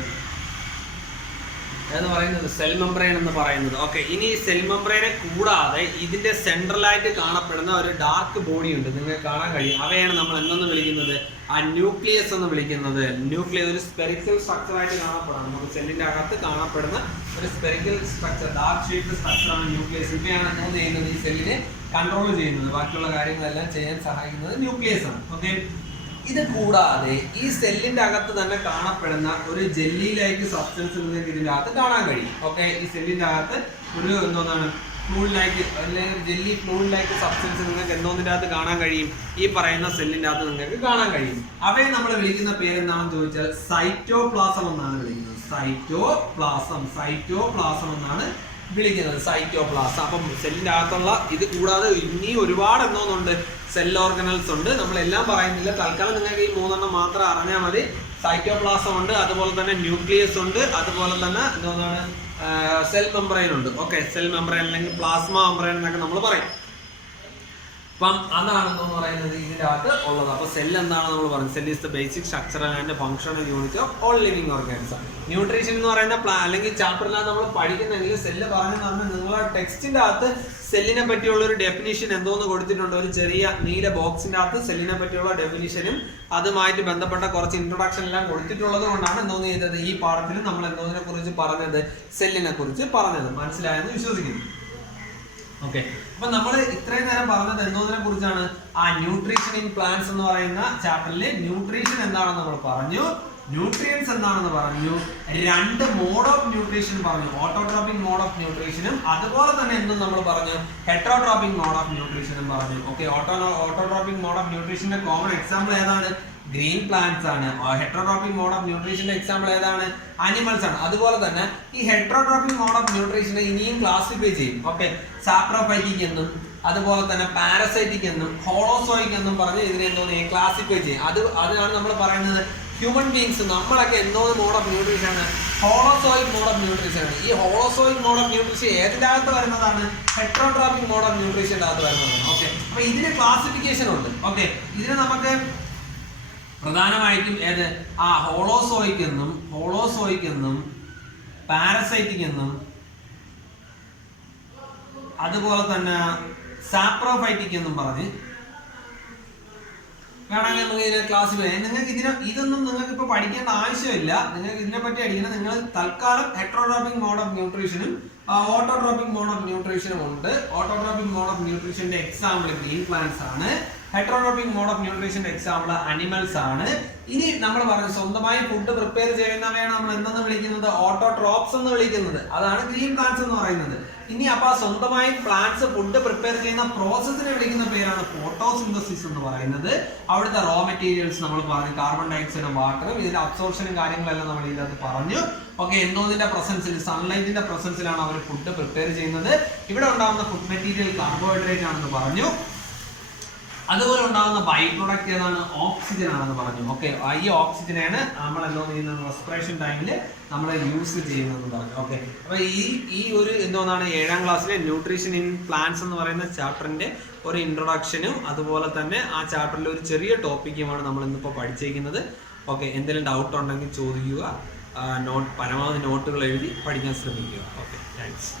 സെൽ മെമ്പറൈൻ എന്ന് പറയുന്നത്. ഓക്കെ, ഇനി സെൽ മെമ്പറൈനെ കൂടാതെ ഇതിന്റെ സെൻട്രലായിട്ട് കാണപ്പെടുന്ന ഒരു ഡാർക്ക് ബോഡി ഉണ്ട്, നിങ്ങൾക്ക് കാണാൻ കഴിയും. അവയാണ് നമ്മൾ എന്തെന്ന് വിളിക്കുന്നത്? ആ ന്യൂക്ലിയസ് എന്ന് വിളിക്കുന്നത്. ന്യൂക്ലിയസ് ഒരു സ്പെറിക്കൽ സ്ട്രക്ചർ ആയിട്ട് കാണപ്പെടാം. നമുക്ക് സെല്ലിന്റെ അകത്ത് കാണപ്പെടുന്ന ഒരു സ്പെറിക്കൽ സ്ട്രക്ചർ, ഡാർക്ക് ഷേപ്പ് സ്ട്രക്ചറാണ് ന്യൂക്ലിയസ്. ഇവയാണ് എന്ത് ചെയ്യുന്നത്? ഈ സെല്ലിനെ കൺട്രോൾ ചെയ്യുന്നത്, ബാക്കിയുള്ള കാര്യങ്ങളെല്ലാം ചെയ്യാൻ സഹായിക്കുന്നത് ന്യൂക്ലിയസ് ആണ്. ഓക്കെ, ഇത് കൂടാതെ ഈ സെല്ലിന്റെ അകത്ത് തന്നെ കാണപ്പെടുന്ന ഒരു ജെല്ലി ലൈക്ക് സബ്സ്റ്റൻസ് നിങ്ങൾക്ക് ഇതിന്റെ അകത്ത് കാണാൻ കഴിയും. ഓക്കെ, ഈ സെല്ലിന്റെ അകത്ത് ഒരു എന്തോന്നാണ് ഫ്ലൂയിഡ് ലൈക്ക് അല്ലെങ്കിൽ ജെല്ലി ഫ്ലൂയിഡ് ലൈക്ക് സബ്സ്റ്റൻസ് നിങ്ങൾക്ക് എന്തോന്നിന്റെ അകത്ത് കാണാൻ കഴിയും? ഈ പറയുന്ന സെല്ലിന്റെ അകത്ത് നിങ്ങൾക്ക് കാണാൻ കഴിയും. അവയെ നമ്മൾ വിളിക്കുന്ന പേരെന്താണെന്ന് ചോദിച്ചാൽ സൈറ്റോപ്ലാസം എന്നാണ് വിളിക്കുന്നത്. സൈറ്റോപ്ലാസം എന്നാണ് വിളിക്കുന്നത്, സൈറ്റോപ്ലാസം. അപ്പം സെല്ലിന്റെ അകത്തുള്ള ഇത് കൂടാതെ ഇനി ഒരുപാട് എന്തോന്നുണ്ട്, സെൽ ഓർഗനൽസ് ഉണ്ട്. നമ്മളെല്ലാം പറയുന്നില്ല, തൽക്കാലം നിങ്ങൾക്ക് ഈ 3 മാത്രം അറിഞ്ഞാൽ മതി. സൈറ്റോപ്ലാസം ഉണ്ട്, അതുപോലെ തന്നെ ന്യൂക്ലിയസ് ഉണ്ട്, അതുപോലെ തന്നെ എന്താണ് സെൽ മെംബ്രെയിൻ ഉണ്ട്. ഓക്കെ, സെൽ മെംബ്രെയിൻ അല്ലെങ്കിൽ പ്ലാസ്മ മെംബ്രെയിൻ എന്നൊക്കെ നമ്മൾ പറയും. അപ്പം അതാണെന്ന് പറയുന്നത് ഇതിൻ്റെ അകത്ത് ഉള്ളത്. അപ്പോൾ സെൽ എന്താണ് നമ്മൾ പറയുന്നത്? Cell is the basic structural and functional unit of all living organism. Nutrition എന്ന് പറയുന്ന അല്ലെങ്കിൽ ചാപ്റ്ററിലാണ് നമ്മൾ പഠിക്കുന്നെങ്കിൽ സെല്ല് പറഞ്ഞു പറഞ്ഞാൽ നിങ്ങളെ ടെക്സ്റ്റിന്റെ അകത്ത് സെല്ലിനെ പറ്റിയുള്ള ഒരു ഡെഫിനിഷൻ എന്തോന്ന് കൊടുത്തിട്ടുണ്ട്. ഒരു ചെറിയ നീല ബോക്സിന്റെ അകത്ത് സെല്ലിനെ പറ്റിയുള്ള ഡെഫിനിഷനും അതുമായിട്ട് ബന്ധപ്പെട്ട കുറച്ച് ഇൻട്രൊഡക്ഷൻ എല്ലാം കൊടുത്തിട്ടുള്ളത് കൊണ്ടാണ് എന്തോന്ന് ചെയ്തത് ഈ പാഠത്തിൽ നമ്മൾ എന്തോന്നിനെ കുറിച്ച് പറഞ്ഞത്, സെല്ലിനെ കുറിച്ച് പറഞ്ഞത്. മനസ്സിലായെന്ന് വിശ്വസിക്കുന്നു. ഓക്കെ, അപ്പൊ നമ്മൾ ഇത്രയും നേരം പറഞ്ഞത് എന്തോന്നിനെ കുറിച്ചാണ്? ആ ന്യൂട്രീഷൻ ഇൻ പ്ലാന്റ്സ് എന്ന് പറയുന്ന ചാപ്റ്ററിലെ ന്യൂട്രീഷൻ എന്താണെന്ന് നമ്മൾ പറഞ്ഞു, ന്യൂട്രിയൻസ് എന്താണെന്ന് പറഞ്ഞു, 2 മോഡ് ഓഫ് ന്യൂട്രീഷൻ പറഞ്ഞു, ഓട്ടോട്രോപിക് മോഡ് ഓഫ് ന്യൂട്രീഷനും അതുപോലെ തന്നെ എന്തും നമ്മൾ പറഞ്ഞു, ഹെറ്ററോട്രോപിക് മോഡ് ഓഫ് ന്യൂട്രീഷനും പറഞ്ഞു. ഓക്കെ, ഓട്ടോട്രോപിക് മോഡ് ഓഫ് ന്യൂട്രീഷന്റെ കോമൺ എക്സാമ്പിൾ ഏതാണ്? ഗ്രീൻ പ്ലാന്റ്സ് ആണ്. ഹെറ്ററോട്രോപിക് മോഡ് ഓഫ് ന്യൂട്രീഷന്റെ എക്സാമ്പിൾ ഏതാണ്? അനിമൽസ് ആണ്. അതുപോലെ തന്നെ ഈ ഹെറ്ററോട്രോപിക് മോഡ് ഓഫ് ന്യൂട്രീഷനെ ഇനിയും ക്ലാസിഫൈ ചെയ്യും. ഓക്കെ, സാപ്രോഫൈറ്റിക് എന്നും അതുപോലെ തന്നെ പാരസൈറ്റിക് എന്നും ഹോളോസോയിക് എന്നും പറഞ്ഞ് ഇതിനെ എന്തോന്ന് ക്ലാസിഫൈ ചെയ്യും. അതിനാണ് നമ്മൾ പറയുന്നത് ഹ്യൂമൻ ബീങ്സ് നമ്മളൊക്കെ എന്തോ മോഡ് ഓഫ് ന്യൂട്രീഷൻ ആണ്? ഹോളോസോയിക് മോഡ് ഓഫ് ന്യൂട്രീഷൻ ആണ്. ഈ ഹോളോസോയിക് മോഡ് ഓഫ് ന്യൂട്രീഷൻ ഏതിൻ്റെ അകത്ത് വരുന്നതാണ്? ഹെറ്ററോട്രോപിക് മോഡ് ഓഫ് ന്യൂട്രീഷന്റെ അകത്ത് വരുന്നതാണ്. ഓക്കെ, അപ്പൊ ഇതിന് ക്ലാസിഫിക്കേഷൻ ഉണ്ട്. ഓക്കെ, ഇതിന് നമുക്ക് പ്രധാനമായിട്ടും ഏത് ഹോളോസോയിക് എന്നും പാരസൈറ്റിക് എന്നും അതുപോലെ തന്നെ സാപ്രോഫൈറ്റിക് എന്നും പറഞ്ഞ് വേണമെങ്കിൽ നമുക്ക് ഇതിനെ ക്ലാസിഫൈ. നിങ്ങൾക്ക് ഇതൊന്നും നിങ്ങൾക്ക് ഇപ്പൊ പഠിക്കേണ്ട ആവശ്യമില്ല. നിങ്ങൾക്ക് ഇതിനെ പറ്റി അടിക്കണം. നിങ്ങൾ തൽക്കാലം ഹെറ്ററോട്രോപിക് മോഡ് ഓഫ് ന്യൂട്രീഷനും ഓട്ടോട്രോപിക് മോഡ് ഓഫ് ന്യൂട്രീഷനും ഉണ്ട്. ഓട്ടോട്രോപിക് മോഡ് ഓഫ് ന്യൂട്രീഷന്റെ എക്സാമ്പിൾ ഗ്രീൻ പ്ലാന്റ്സ് ആണ്. ഹെറ്ററോട്രോപിക് മോഡ് ഓഫ് ന്യൂട്രീഷന്റെ എക്സാമ്പിൾ അനിമൽസ് ആണ്. ഇനി നമ്മൾ പറഞ്ഞു സ്വന്തമായി ഫുഡ് പ്രിപ്പയർ ചെയ്യുന്നവയാണ് നമ്മൾ എന്തെന്ന് വിളിക്കുന്നത്? ഓട്ടോട്രോപ്സ് എന്ന് വിളിക്കുന്നത്. അതാണ് ഗ്രീൻ പ്ലാന്റ്സ് എന്ന് പറയുന്നത്. ഇനി അപ്പൊ സ്വന്തമായി പ്ലാന്റ്സ് ഫുഡ് പ്രിപ്പയർ ചെയ്യുന്ന പ്രോസസ്സിനെ വിളിക്കുന്ന പേരാണ് ഫോട്ടോസിന്തസിസ് എന്ന് പറയുന്നത്. അവിടുത്തെ റോ മെറ്റീരിയൽസ് നമ്മൾ പറഞ്ഞു, കാർബൺ ഡയോക്സൈഡും വാട്ടറും, ഇതിന്റെ അബ്സോർപ്ഷനും കാര്യങ്ങളെല്ലാം നമ്മൾ ഇതിനകത്ത് പറഞ്ഞു. ഓക്കെ, എന്തോന്നിന്റെ പ്രസൻസിൽ, സൺലൈറ്റിന്റെ പ്രസൻസിലാണ് അവർ ഫുഡ് പ്രിപ്പയർ ചെയ്യുന്നത്. ഇവിടെ ഉണ്ടാകുന്ന ഫുഡ് മെറ്റീരിയൽ കാർബോഹൈഡ്രേറ്റ് ആണെന്ന് പറഞ്ഞു. അതുപോലെ ഉണ്ടാകുന്ന ബൈ പ്രൊഡക്റ്റ് ഏതാണ്? ഓക്സിജൻ ആണെന്ന് പറഞ്ഞു. ഓക്കെ, ഈ ഓക്സിജനാണ് നമ്മൾ എന്തോ ചെയ്യുന്നത് റെസ്പിറേഷൻ ടൈമിൽ നമ്മൾ യൂസ് ചെയ്യുന്നതെന്ന് പറഞ്ഞു. ഓക്കെ, അപ്പൊ ഈ ഒരു എന്തോന്നാണ് 7ാം ക്ലാസ്സിലെ ന്യൂട്രീഷൻ ഇൻ പ്ലാന്റ്സ് എന്ന് പറയുന്ന ചാപ്റ്ററിന്റെ ഒരു ഇൻട്രൊഡക്ഷനും അതുപോലെ തന്നെ ആ ചാപ്റ്ററിലെ ഒരു ചെറിയ ടോപ്പിക്കുമാണ് നമ്മൾ ഇന്നിപ്പോൾ പഠിച്ചിരിക്കുന്നത്. ഓക്കെ, എന്തെങ്കിലും ഡൗട്ട് ഉണ്ടെങ്കിൽ ചോദിക്കുക. പരമാവധി നോട്ടുകൾ എഴുതി പഠിക്കാൻ ശ്രമിക്കുക. Okay, thanks.